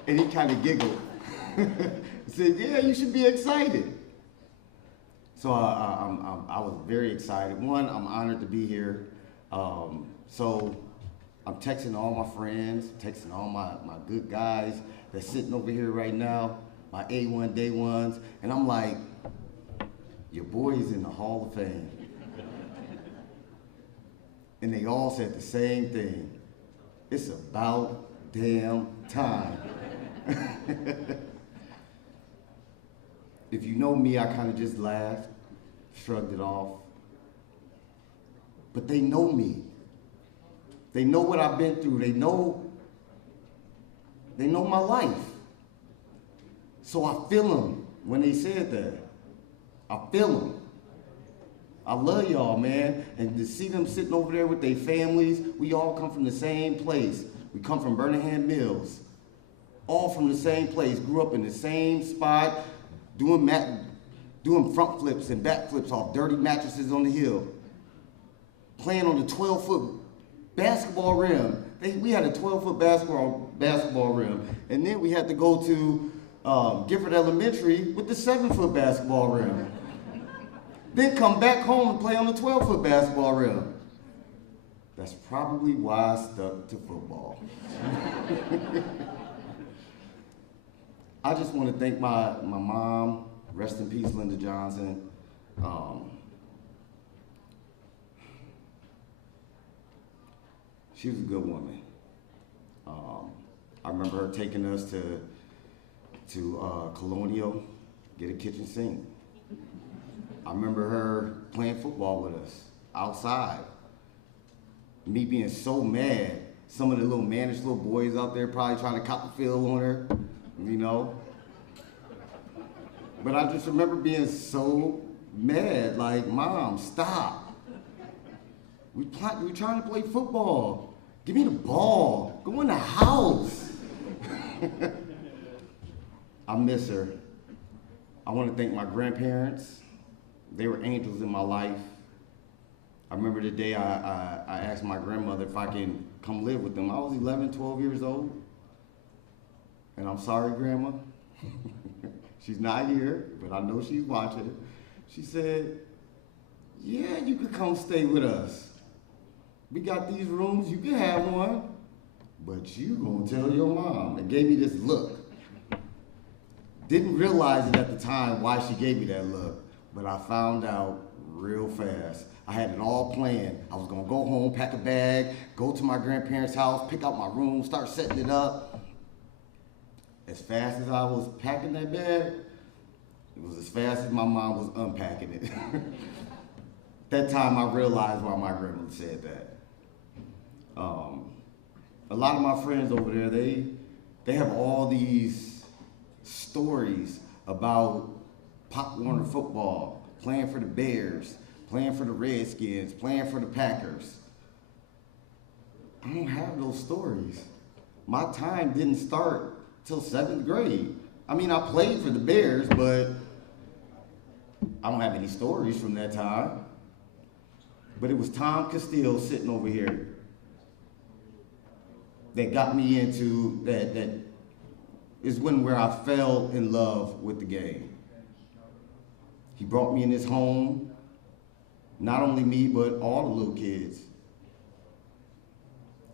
And he kind of giggled. He said, yeah, you should be excited. So I was very excited. One, I'm honored to be here. So I'm texting all my friends, texting all my good guys that's sitting over here right now, my A1 day ones, and I'm like, your boy's in the Hall of Fame. And they all said the same thing. It's about damn time. If you know me, I kind of just laughed, shrugged it off. But they know me. They know what I've been through. They know my life. So I feel them when they said that. I feel them. I love y'all, man. And to see them sitting over there with their families, we all come from the same place. We come from Birmingham Mills. All from the same place. Grew up in the same spot, doing front flips and back flips off dirty mattresses on the hill. Playing on the 12-foot basketball rim. We had a 12-foot basketball rim. And then we had to go to Gifford Elementary with the 7-foot basketball rim. Then come back home and play on the 12-foot basketball rim. That's probably why I stuck to football. I just want to thank my mom, rest in peace, Linda Johnson. She was a good woman. I remember her taking us to Colonial, get a kitchen sink. I remember her playing football with us outside. Me being so mad, some of the little mannish little boys out there probably trying to cop a feel on her, you know? But I just remember being so mad, like, Mom, stop. We're trying to play football. Give me the ball. Go in the house. I miss her. I want to thank my grandparents. They were angels in my life. I remember the day I asked my grandmother if I can come live with them. I was 11, 12 years old. And I'm sorry, Grandma. She's not here, but I know she's watching. She said, yeah, you could come stay with us. We got these rooms, you can have one, but you gonna tell your mom. And gave me this look. Didn't realize it at the time why she gave me that look. But I found out real fast. I had it all planned. I was gonna go home, pack a bag, go to my grandparents' house, pick out my room, start setting it up. As fast as I was packing that bag, it was as fast as my mom was unpacking it. That time I realized why my grandmother said that. A lot of my friends over there, they have all these stories about Pop Warner football, playing for the Bears, playing for the Redskins, playing for the Packers. I don't have those stories. My time didn't start till 7th grade. I mean, I played for the Bears, but I don't have any stories from that time. But it was Tom Castile sitting over here that got me into that is where I fell in love with the game. He brought me in his home, not only me, but all the little kids.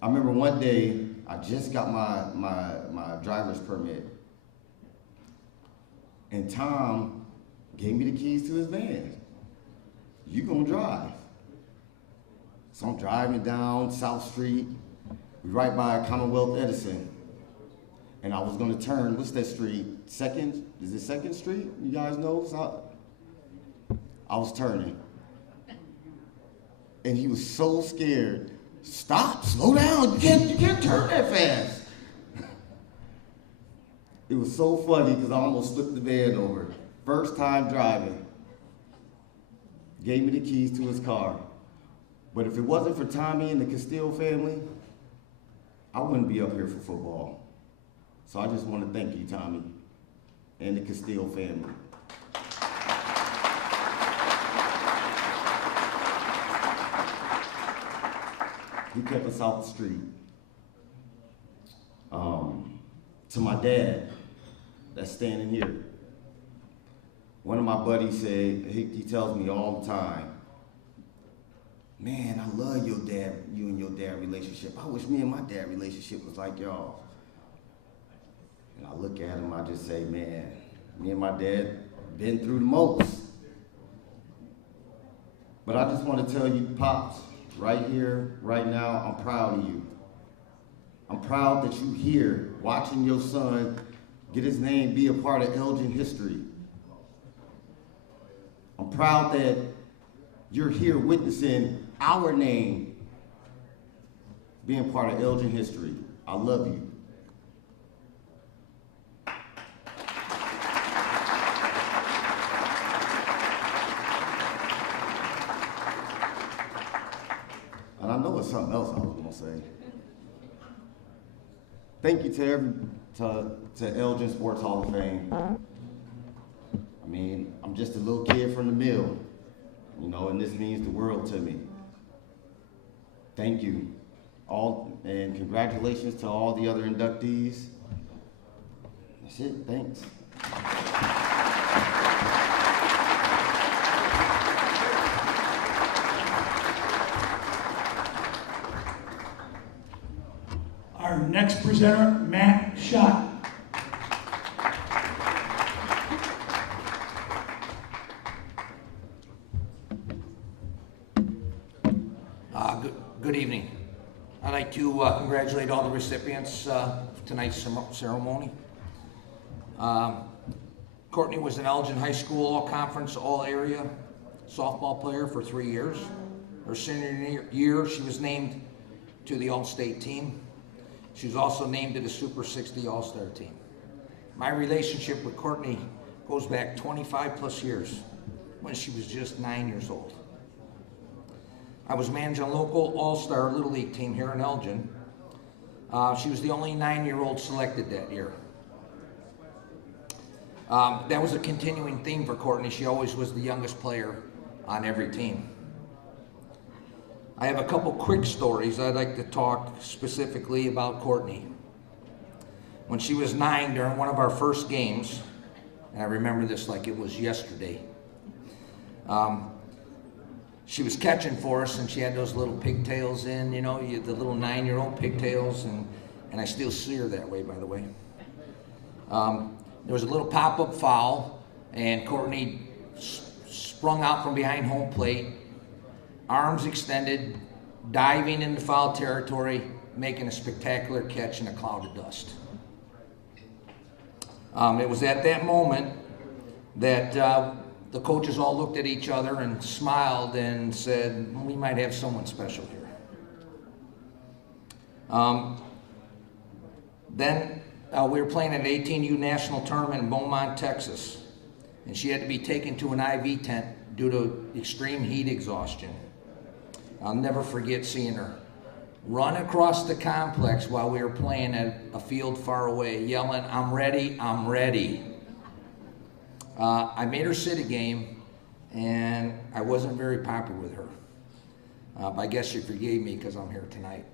I remember one day, I just got my driver's permit, and Tom gave me the keys to his van. You gonna drive. So I'm driving down South Street, right by Commonwealth Edison. And I was gonna turn, what's that street? Is it 2nd Street? You guys know? I was turning. And he was so scared. Stop, slow down, you can't turn that fast. It was so funny because I almost flipped the van over. First time driving. gave me the keys to his car. But if it wasn't for Tommy and the Castile family, I wouldn't be up here for football. So I just want to thank you, Tommy, and the Castile family. He kept us off the street. To my dad, that's standing here. One of my buddies said, he tells me all the time, man, I love your dad, you and your dad relationship. I wish me and my dad relationship was like y'all. And I look at him, I just say, man, me and my dad been through the most. But I just want to tell you, Pops, right here, right now, I'm proud of you. I'm proud that you here watching your son get his name be a part of Elgin history. I'm proud that you're here witnessing our name being part of Elgin history. I love you. And I know it's something else I was gonna say. Thank you to Elgin Sports Hall of Fame. I mean, I'm just a little kid from the mill, you know, and this means the world to me. Thank you all, and congratulations to all the other inductees. That's it, thanks. Our next presenter, Matt Schott. Good evening. I'd like to congratulate all the recipients of tonight's ceremony. Courtney was an Elgin High School all-conference, all-area softball player for 3 years. Her senior year, she was named to the All-State team. She was also named to the Super 60 All-Star team. My relationship with Courtney goes back 25 plus years, when she was just 9 years old. I was managing a local all-star Little League team here in Elgin. She was the only 9-year-old selected that year. That was a continuing theme for Courtney. She always was the youngest player on every team. I have a couple quick stories I'd like to talk specifically about Courtney. When she was 9, during one of our first games, and I remember this like it was yesterday, she was catching for us, and she had those little pigtails in, you know, the little 9-year-old pigtails, and I still see her that way, by the way. There was a little pop-up foul, and Courtney sprung out from behind home plate, arms extended, diving into foul territory, making a spectacular catch in a cloud of dust. It was at that moment that the coaches all looked at each other and smiled and said, we might have someone special here. Then we were playing an 18U national tournament in Beaumont, Texas, and she had to be taken to an IV tent due to extreme heat exhaustion. I'll never forget seeing her run across the complex while we were playing at a field far away, yelling, I'm ready, I'm ready. I made her sit a game, and I wasn't very popular with her. But I guess she forgave me because I'm here tonight.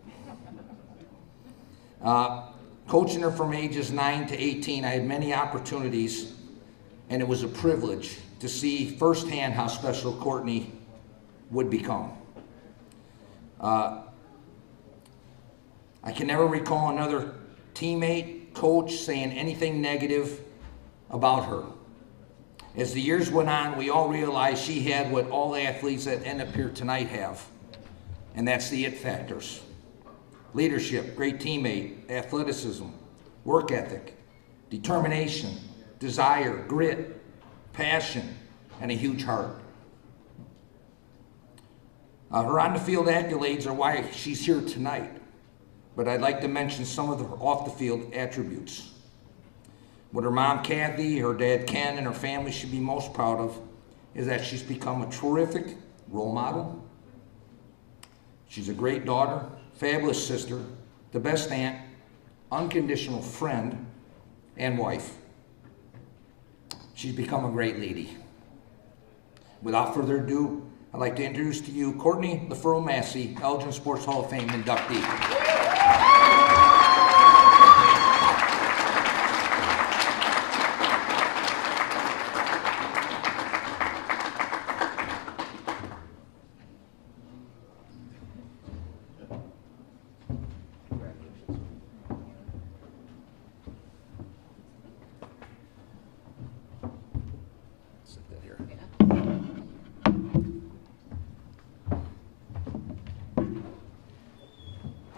Coaching her from ages 9 to 18, I had many opportunities, and it was a privilege to see firsthand how special Courtney would become. I can never recall another teammate, coach saying anything negative about her. As the years went on, we all realized she had what all athletes that end up here tonight have, and that's the it factors. Leadership, great teammate, athleticism, work ethic, determination, desire, grit, passion, and a huge heart. Her on-the-field accolades are why she's here tonight, but I'd like to mention some of her off-the-field attributes. What her mom, Kathy, her dad, Ken, and her family should be most proud of is that she's become a terrific role model. She's a great daughter, fabulous sister, the best aunt, unconditional friend, and wife. She's become a great lady. Without further ado, I'd like to introduce to you Courtney LaFurrow Massie, Elgin Sports Hall of Fame inductee.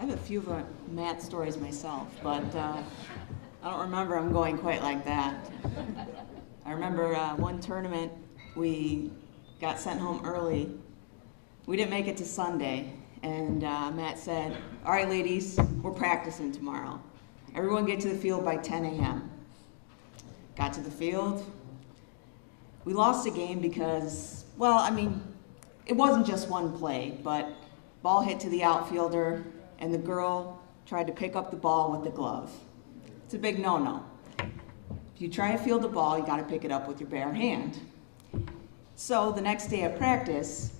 I have a few Matt stories myself, but I don't remember them going quite like that. I remember one tournament, we got sent home early. We didn't make it to Sunday, and Matt said, "All right, ladies, we're practicing tomorrow. Everyone get to the field by 10 a.m. Got to the field. We lost the game because, well, I mean, it wasn't just one play, but ball hit to the outfielder, and the girl tried to pick up the ball with the glove. It's a big no-no. If you try to field the ball, you gotta pick it up with your bare hand. So the next day at practice,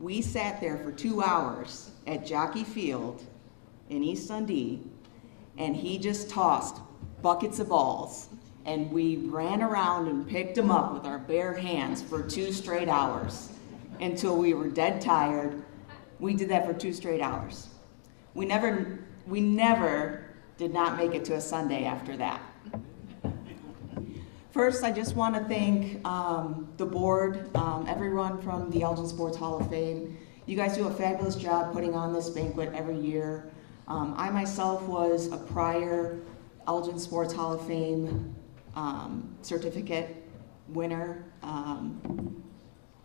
we sat there for 2 hours at Jockey Field in East Dundee, and he just tossed buckets of balls, and we ran around and picked them up with our bare hands for 2 straight hours until we were dead tired. We did that for 2 straight hours. We never did not make it to a Sunday after that. First, I just want to thank the board, everyone from the Elgin Sports Hall of Fame. You guys do a fabulous job putting on this banquet every year. I myself was a prior Elgin Sports Hall of Fame certificate winner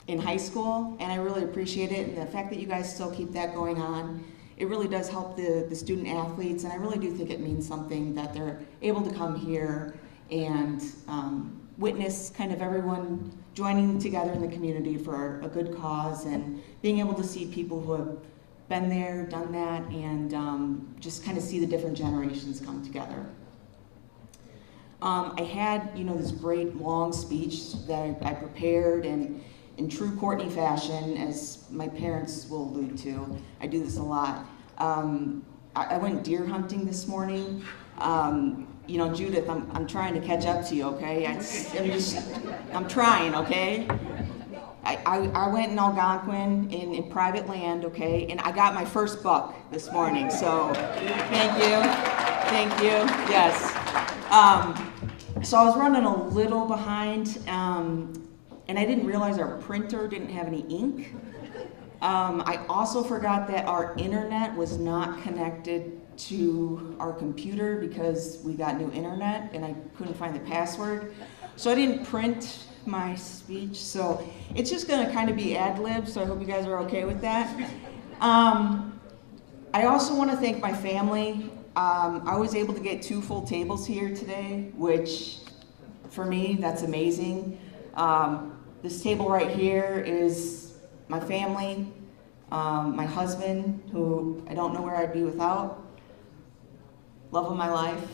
in high school, and I really appreciate it, and the fact that you guys still keep that going on. It really does help the student athletes, and I really do think it means something that they're able to come here and witness kind of everyone joining together in the community for a good cause, and being able to see people who have been there, done that, and just kind of see the different generations come together. I had, this great long speech that I prepared, and in true Courtney fashion, as my parents will allude to, I do this a lot. I went deer hunting this morning. Judith, I'm trying to catch up to you, okay? I'm trying, okay? I went in Algonquin in private land, okay? And I got my first buck this morning, so thank you, yes. So I was running a little behind, and I didn't realize our printer didn't have any ink. I also forgot that our internet was not connected to our computer because we got new internet and I couldn't find the password. So I didn't print my speech, so it's just gonna kind of be ad-lib, so I hope you guys are okay with that. I also wanna thank my family. I was able to get 2 full tables here today, which for me, that's amazing. This table right here is my family, my husband, who I don't know where I'd be without, love of my life,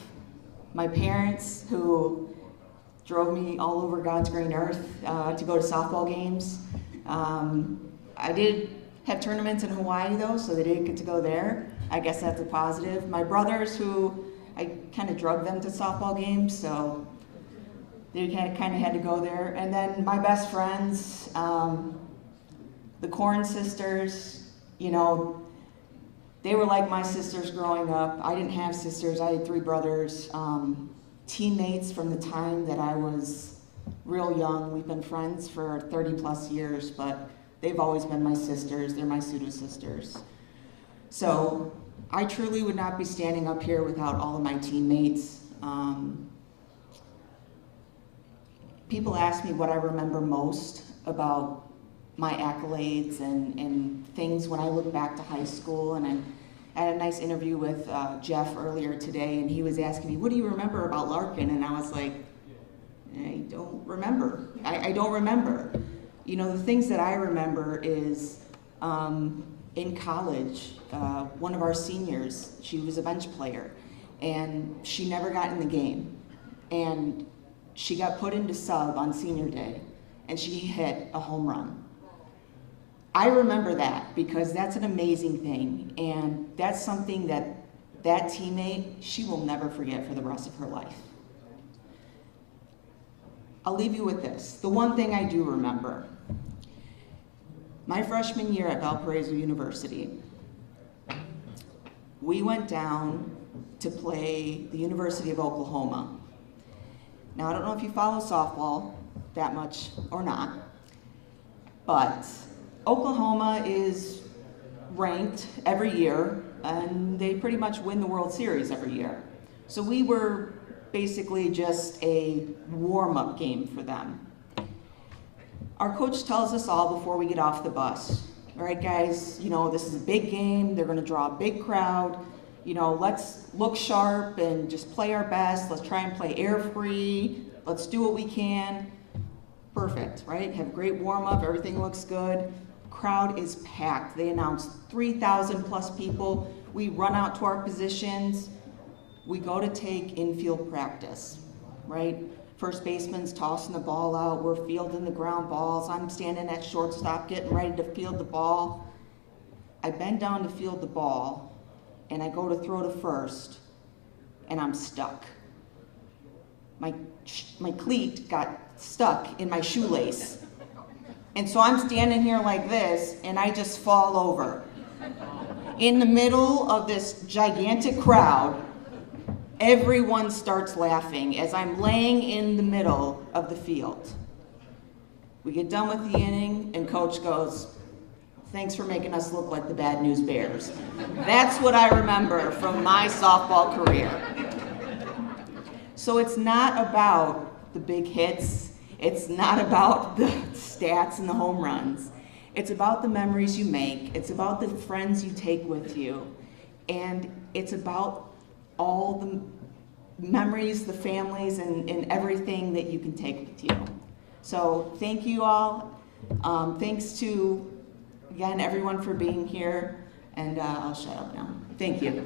my parents, who drove me all over God's green earth to go to softball games. I did have tournaments in Hawaii though, so they didn't get to go there. I guess that's a positive. My brothers, who I kind of drugged them to softball games, so they kind of had to go there. And then my best friends, the Corn sisters, they were like my sisters growing up. I didn't have sisters, I had 3 brothers. Teammates from the time that I was real young. We've been friends for 30 plus years, but they've always been my sisters. They're my pseudo-sisters. So I truly would not be standing up here without all of my teammates. People ask me what I remember most about my accolades and things when I look back to high school, and I had a nice interview with Jeff earlier today, and he was asking me, what do you remember about Larkin? And I was like, I don't remember. I don't remember. You know, the things that I remember is in college, one of our seniors, she was a bench player, and she never got in the game. And she got put into sub on senior day, and she hit a home run. I remember that because that's an amazing thing, and that's something that that teammate, she will never forget for the rest of her life. I'll leave you with this. The one thing I do remember, my freshman year at Valparaiso University, we went down to play the University of Oklahoma. Now, I don't know if you follow softball that much or not, but Oklahoma is ranked every year, and they pretty much win the World Series every year. So we were basically just a warm-up game for them. Our coach tells us all before we get off the bus, all right, guys, you know, this is a big game. They're going to draw a big crowd. You know, let's look sharp and just play our best. Let's try and play air-free. Let's do what we can. Perfect, right? Have a great warm-up. Everything looks good. Crowd is packed. They announced 3,000 plus people. We run out to our positions. We go to take infield practice, right? First baseman's tossing the ball out. We're fielding the ground balls. I'm standing at shortstop getting ready to field the ball. I bend down to field the ball, and I go to throw to first, and I'm stuck. My cleat got stuck in my shoelace. And so I'm standing here like this, and I just fall over. In the middle of this gigantic crowd, everyone starts laughing as I'm laying in the middle of the field. We get done with the inning, and coach goes, "Thanks for making us look like the Bad News Bears." That's what I remember from my softball career. So it's not about the big hits. It's not about the stats and the home runs. It's about the memories you make. It's about the friends you take with you. And it's about all the memories, the families, and everything that you can take with you. So thank you all. Thanks to, again, everyone for being here. And I'll shut up now. Thank you.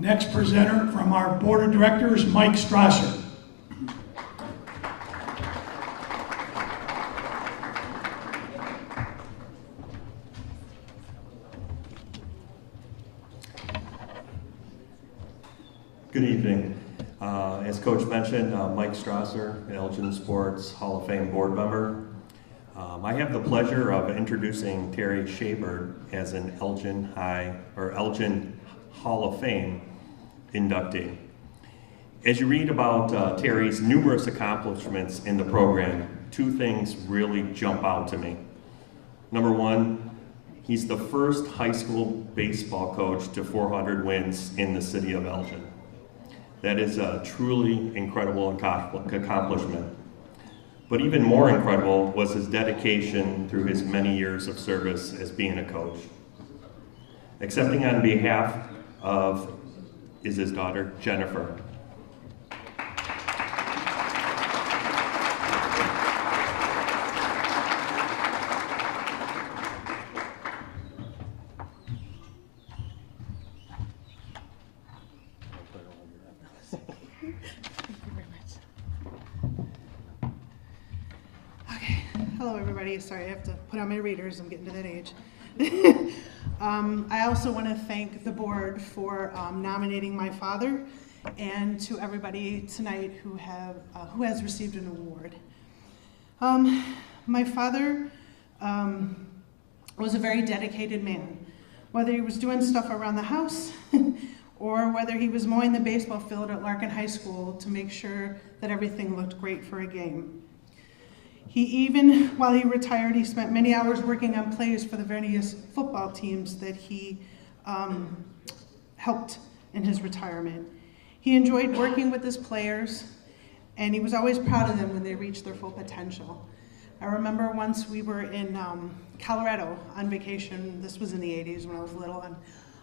Next presenter from our Board of Directors, Mike Strasser. Good evening. As Coach mentioned, Mike Strasser, Elgin Sports Hall of Fame board member. I have the pleasure of introducing Terry Schaeberg as an Elgin Hall of Fame inductee. As you read about Terry's numerous accomplishments in the program, two things really jump out to me. Number one, he's the first high school baseball coach to 400 wins in the city of Elgin. That is a truly incredible accomplishment. But even more incredible was his dedication through his many years of service as being a coach. Accepting on behalf of his daughter, Jennifer. Hello, everybody. Sorry, I have to put on my readers. I'm getting to that age. I also want to thank the board for nominating my father, and to everybody tonight who has received an award. My father was a very dedicated man. Whether he was doing stuff around the house or whether he was mowing the baseball field at Larkin High School to make sure that everything looked great for a game. He even, while he retired, he spent many hours working on plays for the various football teams that he helped in his retirement. He enjoyed working with his players, and he was always proud of them when they reached their full potential. I remember once we were in Colorado on vacation. This was in the 80s when I was little, and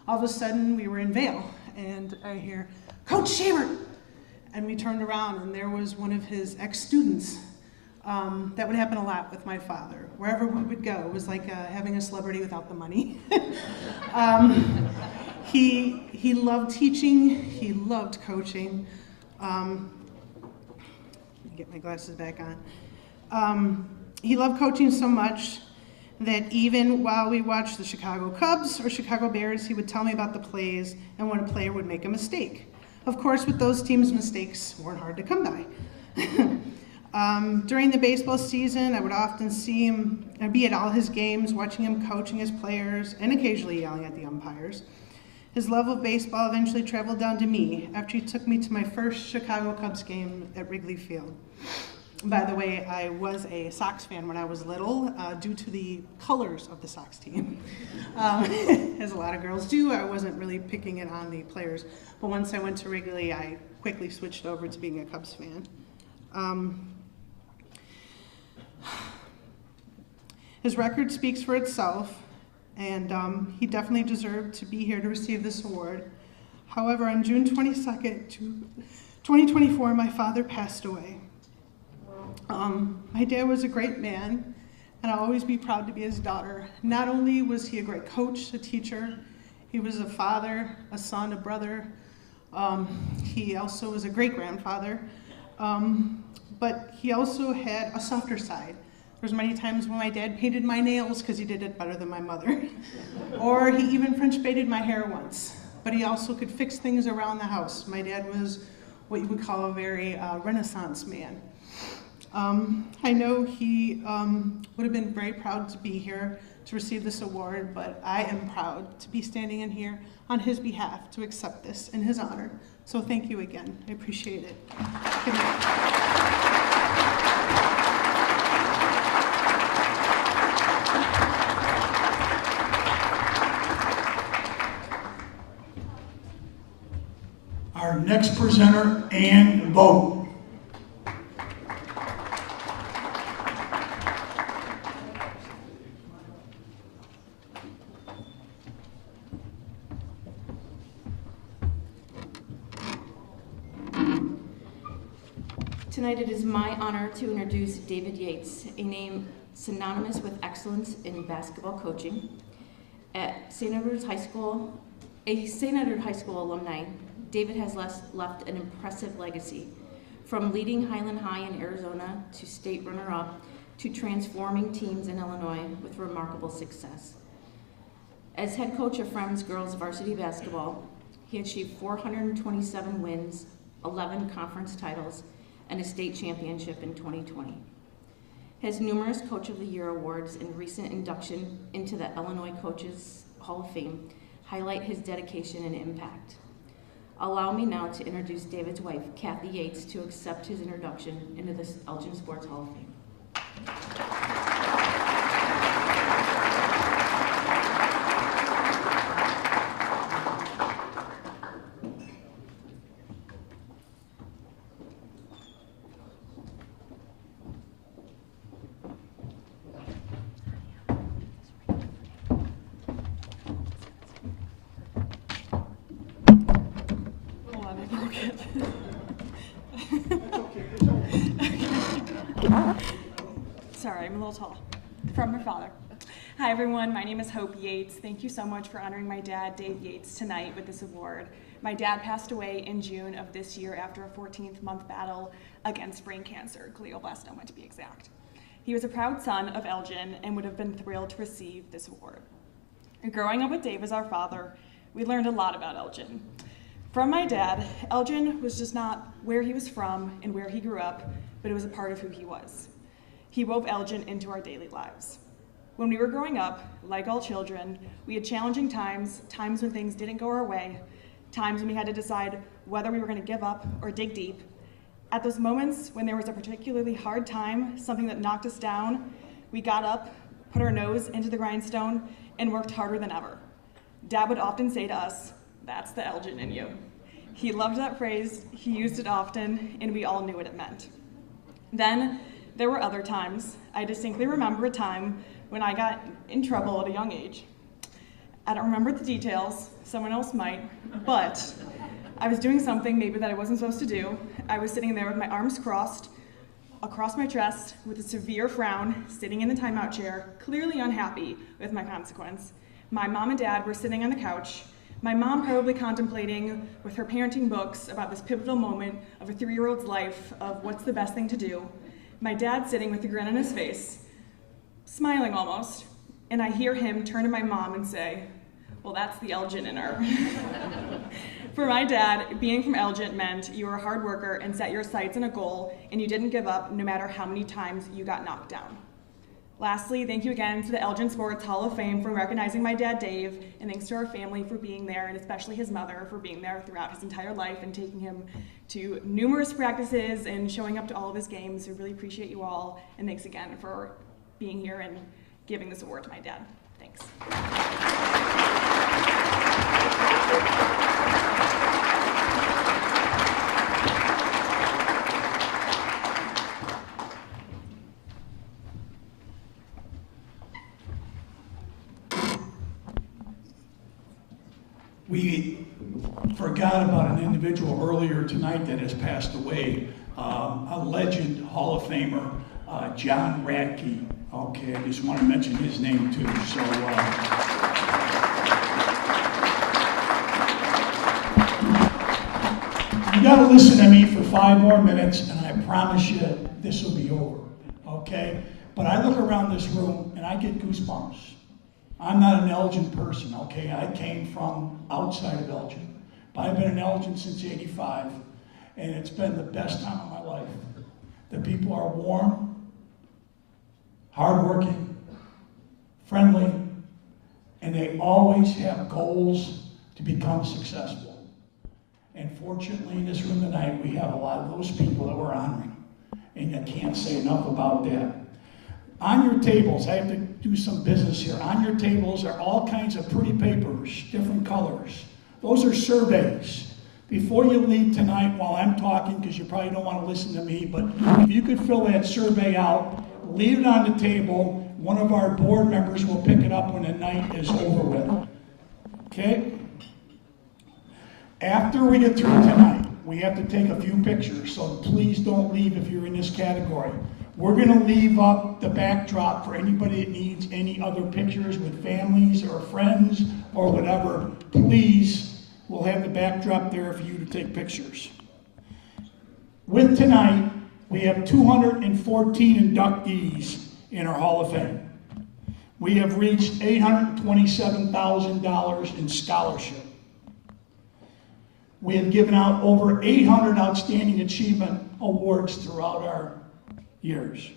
all of a sudden we were in Vail, and I hear, "Coach Shaver!" And we turned around, and there was one of his ex-students. That would happen a lot with my father. Wherever we would go, it was like having a celebrity without the money. He loved teaching, he loved coaching. Let me get my glasses back on. He loved coaching so much that even while we watched the Chicago Cubs or Chicago Bears, he would tell me about the plays and when a player would make a mistake. Of course, with those teams, mistakes weren't hard to come by. During the baseball season, I would often see him, I'd be at all his games, watching him coaching his players and occasionally yelling at the umpires. His love of baseball eventually traveled down to me after he took me to my first Chicago Cubs game at Wrigley Field. By the way, I was a Sox fan when I was little due to the colors of the Sox team. As a lot of girls do, I wasn't really picking it on the players. But once I went to Wrigley, I quickly switched over to being a Cubs fan. His record speaks for itself, and he definitely deserved to be here to receive this award. However, on June 22nd, 2024, my father passed away. My dad was a great man, and I'll always be proud to be his daughter. Not only was he a great coach, a teacher, he was a father, a son, a brother. He also was a great-grandfather, but he also had a softer side. There was many times when my dad painted my nails because he did it better than my mother. Or he even French braided my hair once. But he also could fix things around the house. My dad was what you would call a very Renaissance man. I know he would have been very proud to be here to receive this award, but I am proud to be standing in here on his behalf to accept this in his honor. So thank you again. I appreciate it. Good night. Our next presenter, Ann Vogt. Tonight it is my honor to introduce David Yates, a name synonymous with excellence in basketball coaching. At St. Edward's High School, a St. Edward High School alumni, David has left an impressive legacy, from leading Highland High in Arizona to state runner-up to transforming teams in Illinois with remarkable success. As head coach of Friends girls varsity basketball, he achieved 427 wins, 11 conference titles, and a state championship in 2020. His numerous Coach of the Year awards and recent induction into the Illinois Coaches Hall of Fame highlight his dedication and impact. Allow me now to introduce David's wife, Kathy Yates, to accept his introduction into the Elgin Sports Hall of Fame. Sorry, I'm a little tall. From her father. Hi everyone, my name is Hope Yates. Thank you so much for honoring my dad, Dave Yates, tonight with this award. My dad passed away in June of this year after a 14th-month battle against brain cancer, glioblastoma to be exact. He was a proud son of Elgin and would have been thrilled to receive this award. Growing up with Dave as our father, we learned a lot about Elgin. From my dad, Elgin was just not where he was from and where he grew up, but it was a part of who he was. He wove Elgin into our daily lives. When we were growing up, like all children, we had challenging times, times when things didn't go our way, times when we had to decide whether we were going to give up or dig deep. At those moments when there was a particularly hard time, something that knocked us down, we got up, put our nose into the grindstone, and worked harder than ever. Dad would often say to us, "That's the Elgin in you." He loved that phrase, he used it often, and we all knew what it meant. Then, there were other times. I distinctly remember a time when I got in trouble at a young age. I don't remember the details, someone else might, but I was doing something maybe that I wasn't supposed to do. I was sitting there with my arms crossed across my chest with a severe frown, sitting in the timeout chair, clearly unhappy with my consequence. My mom and dad were sitting on the couch. My mom probably contemplating with her parenting books about this pivotal moment of a 3-year-old's life of what's the best thing to do. My dad sitting with a grin on his face, smiling almost, and I hear him turn to my mom and say, well, that's the Elgin in her. For my dad, being from Elgin meant you were a hard worker and set your sights on a goal, and you didn't give up no matter how many times you got knocked down. Lastly, thank you again to the Elgin Sports Hall of Fame for recognizing my dad, Dave, and thanks to our family for being there, and especially his mother for being there throughout his entire life and taking him to numerous practices and showing up to all of his games. We really appreciate you all, and thanks again for being here and giving this award to my dad. Thanks. We forgot about an individual earlier tonight that has passed away, a legend, Hall of Famer, John Radke. Okay, I just want to mention his name too. So, you got to listen to me for 5 more minutes, and I promise you this will be over. Okay? But I look around this room and I get goosebumps. I'm not an Elgin person, okay? I came from outside of Elgin. But I've been in Elgin since '85, and it's been the best time of my life. The people are warm, hardworking, friendly, and they always have goals to become successful. And fortunately, in this room tonight, we have a lot of those people that we're honoring, and I can't say enough about that. On your tables, I have to do some business here. On your tables are all kinds of pretty papers, different colors. Those are surveys. Before you leave tonight while I'm talking, because you probably don't want to listen to me, but if you could fill that survey out, leave it on the table. One of our board members will pick it up when the night is over with. Okay? After we get through tonight, we have to take a few pictures, so please don't leave if you're in this category. We're going to leave up the backdrop for anybody that needs any other pictures with families or friends or whatever. Please, we'll have the backdrop there for you to take pictures. With tonight, we have 214 inductees in our Hall of Fame. We have reached $827,000 in scholarship. We have given out over 800 Outstanding Achievement Awards throughout our years.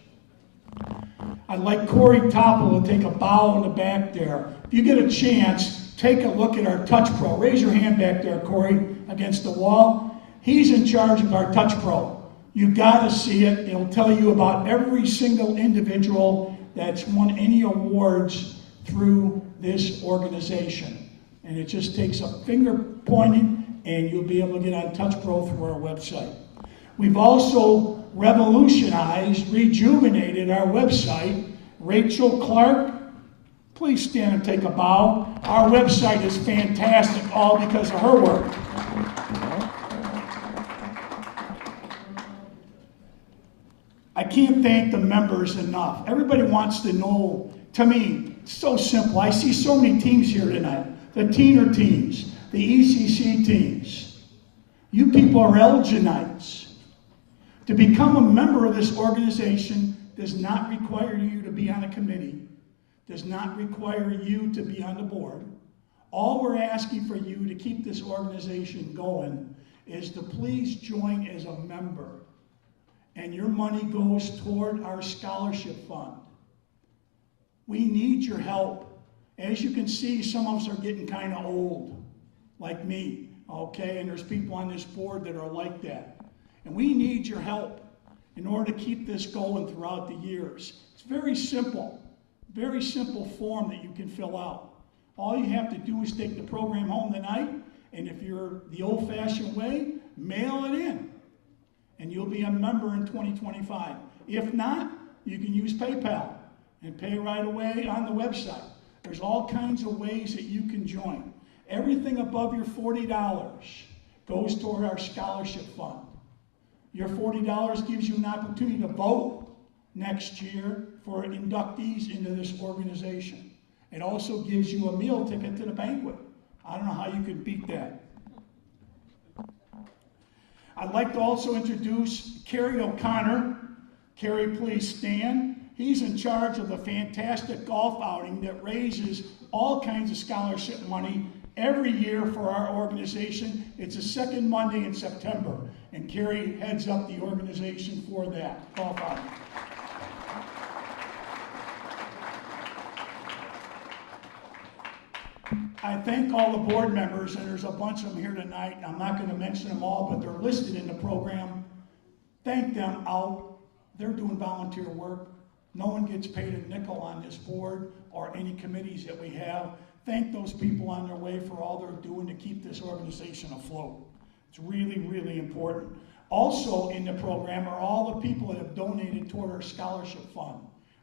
I'd like Corey Topple to take a bow in the back there. If you get a chance, take a look at our Touch Pro. Raise your hand back there, Corey, against the wall. He's in charge of our Touch Pro. You've got to see it. It'll tell you about every single individual that's won any awards through this organization. And it just takes a finger pointing, and you'll be able to get on Touch Pro through our website. We've also revolutionized, rejuvenated our website. Rachel Clark, please stand and take a bow. Our website is fantastic, all because of her work. I can't thank the members enough. Everybody wants to know, to me, it's so simple. I see so many teams here tonight. The Teener teams, the ECC teams. You people are Elginites. To become a member of this organization does not require you to be on a committee, does not require you to be on the board. All we're asking for you to keep this organization going is to please join as a member. And your money goes toward our scholarship fund. We need your help. As you can see, some of us are getting kind of old, like me, okay? And there's people on this board that are like that. And we need your help in order to keep this going throughout the years. It's very simple form that you can fill out. All you have to do is take the program home tonight, and if you're the old-fashioned way, mail it in, and you'll be a member in 2025. If not, you can use PayPal and pay right away on the website. There's all kinds of ways that you can join. Everything above your $40 goes toward our scholarship fund. Your $40 gives you an opportunity to vote next year for inductees into this organization. It also gives you a meal ticket to the banquet. I don't know how you can beat that. I'd like to also introduce Kerry O'Connor. Kerry, please stand. He's in charge of the fantastic golf outing that raises all kinds of scholarship money every year for our organization. It's the second Monday in September, and Kerry heads up the organization for that golf outing. I thank all the board members, and there's a bunch of them here tonight. I'm not going to mention them all, but they're listed in the program. Thank them out. They're doing volunteer work. No one gets paid a nickel on this board or any committees that we have. Thank those people on their way for all they're doing to keep this organization afloat. It's really, really important. Also in the program are all the people that have donated toward our scholarship fund.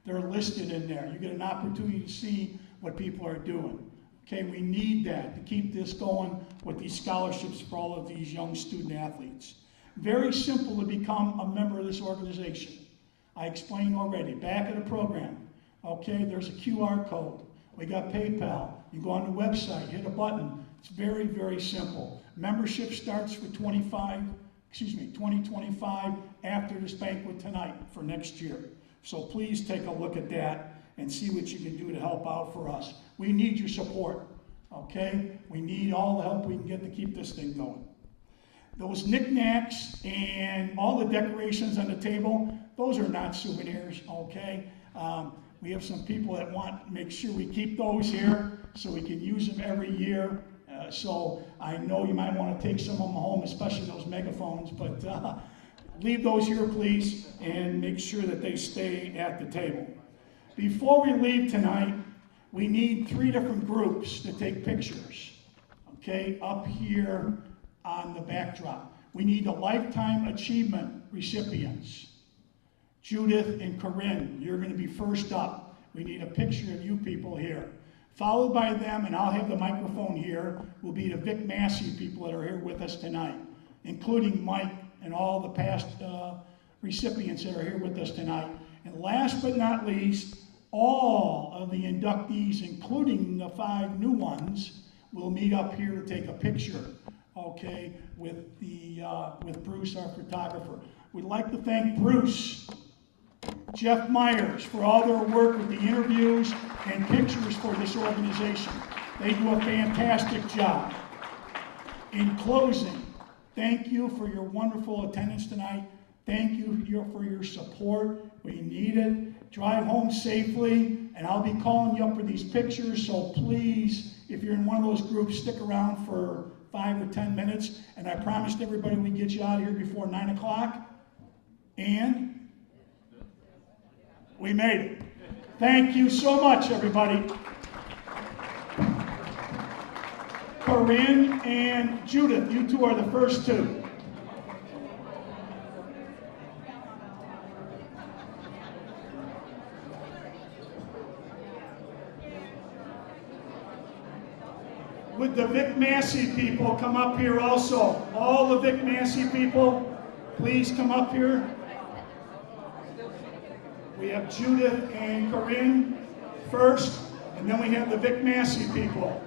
They're listed in there. You get an opportunity to see what people are doing. Okay, we need that to keep this going with these scholarships for all of these young student athletes. Very simple to become a member of this organization. I explained already, back of the program. Okay, there's a QR code. We got PayPal. You go on the website, hit a button. It's very, very simple. Membership starts for $2025 after this banquet tonight for next year. So please take a look at that and see what you can do to help out for us. We need your support, okay? We need all the help we can get to keep this thing going. Those knickknacks and all the decorations on the table, those are not souvenirs, okay? We have some people that want to make sure we keep those here so we can use them every year. So I know you might want to take some of them home, especially those megaphones, but leave those here, please, and make sure that they stay at the table. Before we leave tonight, we need 3 different groups to take pictures, okay, up here on the backdrop. We need the Lifetime Achievement recipients. Judith and Corinne, you're going to be first up. We need a picture of you people here. Followed by them, and I'll have the microphone here, will be the Vic Massie people that are here with us tonight, including Mike and all the past recipients that are here with us tonight. And last but not least, all of the inductees, including the 5 new ones, will meet up here to take a picture, okay, with Bruce, our photographer. We'd like to thank Bruce, Jeff Myers, for all their work with the interviews and pictures for this organization. They do a fantastic job. In closing, thank you for your wonderful attendance tonight. Thank you for your support. We need it. Drive home safely, and I'll be calling you up for these pictures, so please, if you're in one of those groups, stick around for 5 or 10 minutes, and I promised everybody we'd get you out of here before 9 o'clock, and we made it. Thank you so much, everybody. Corinne and Judith, you 2 are the first 2. Would the Vic Massie people come up here also? All the Vic Massie people, please come up here. We have Judith and Corinne first, and then we have the Vic Massie people.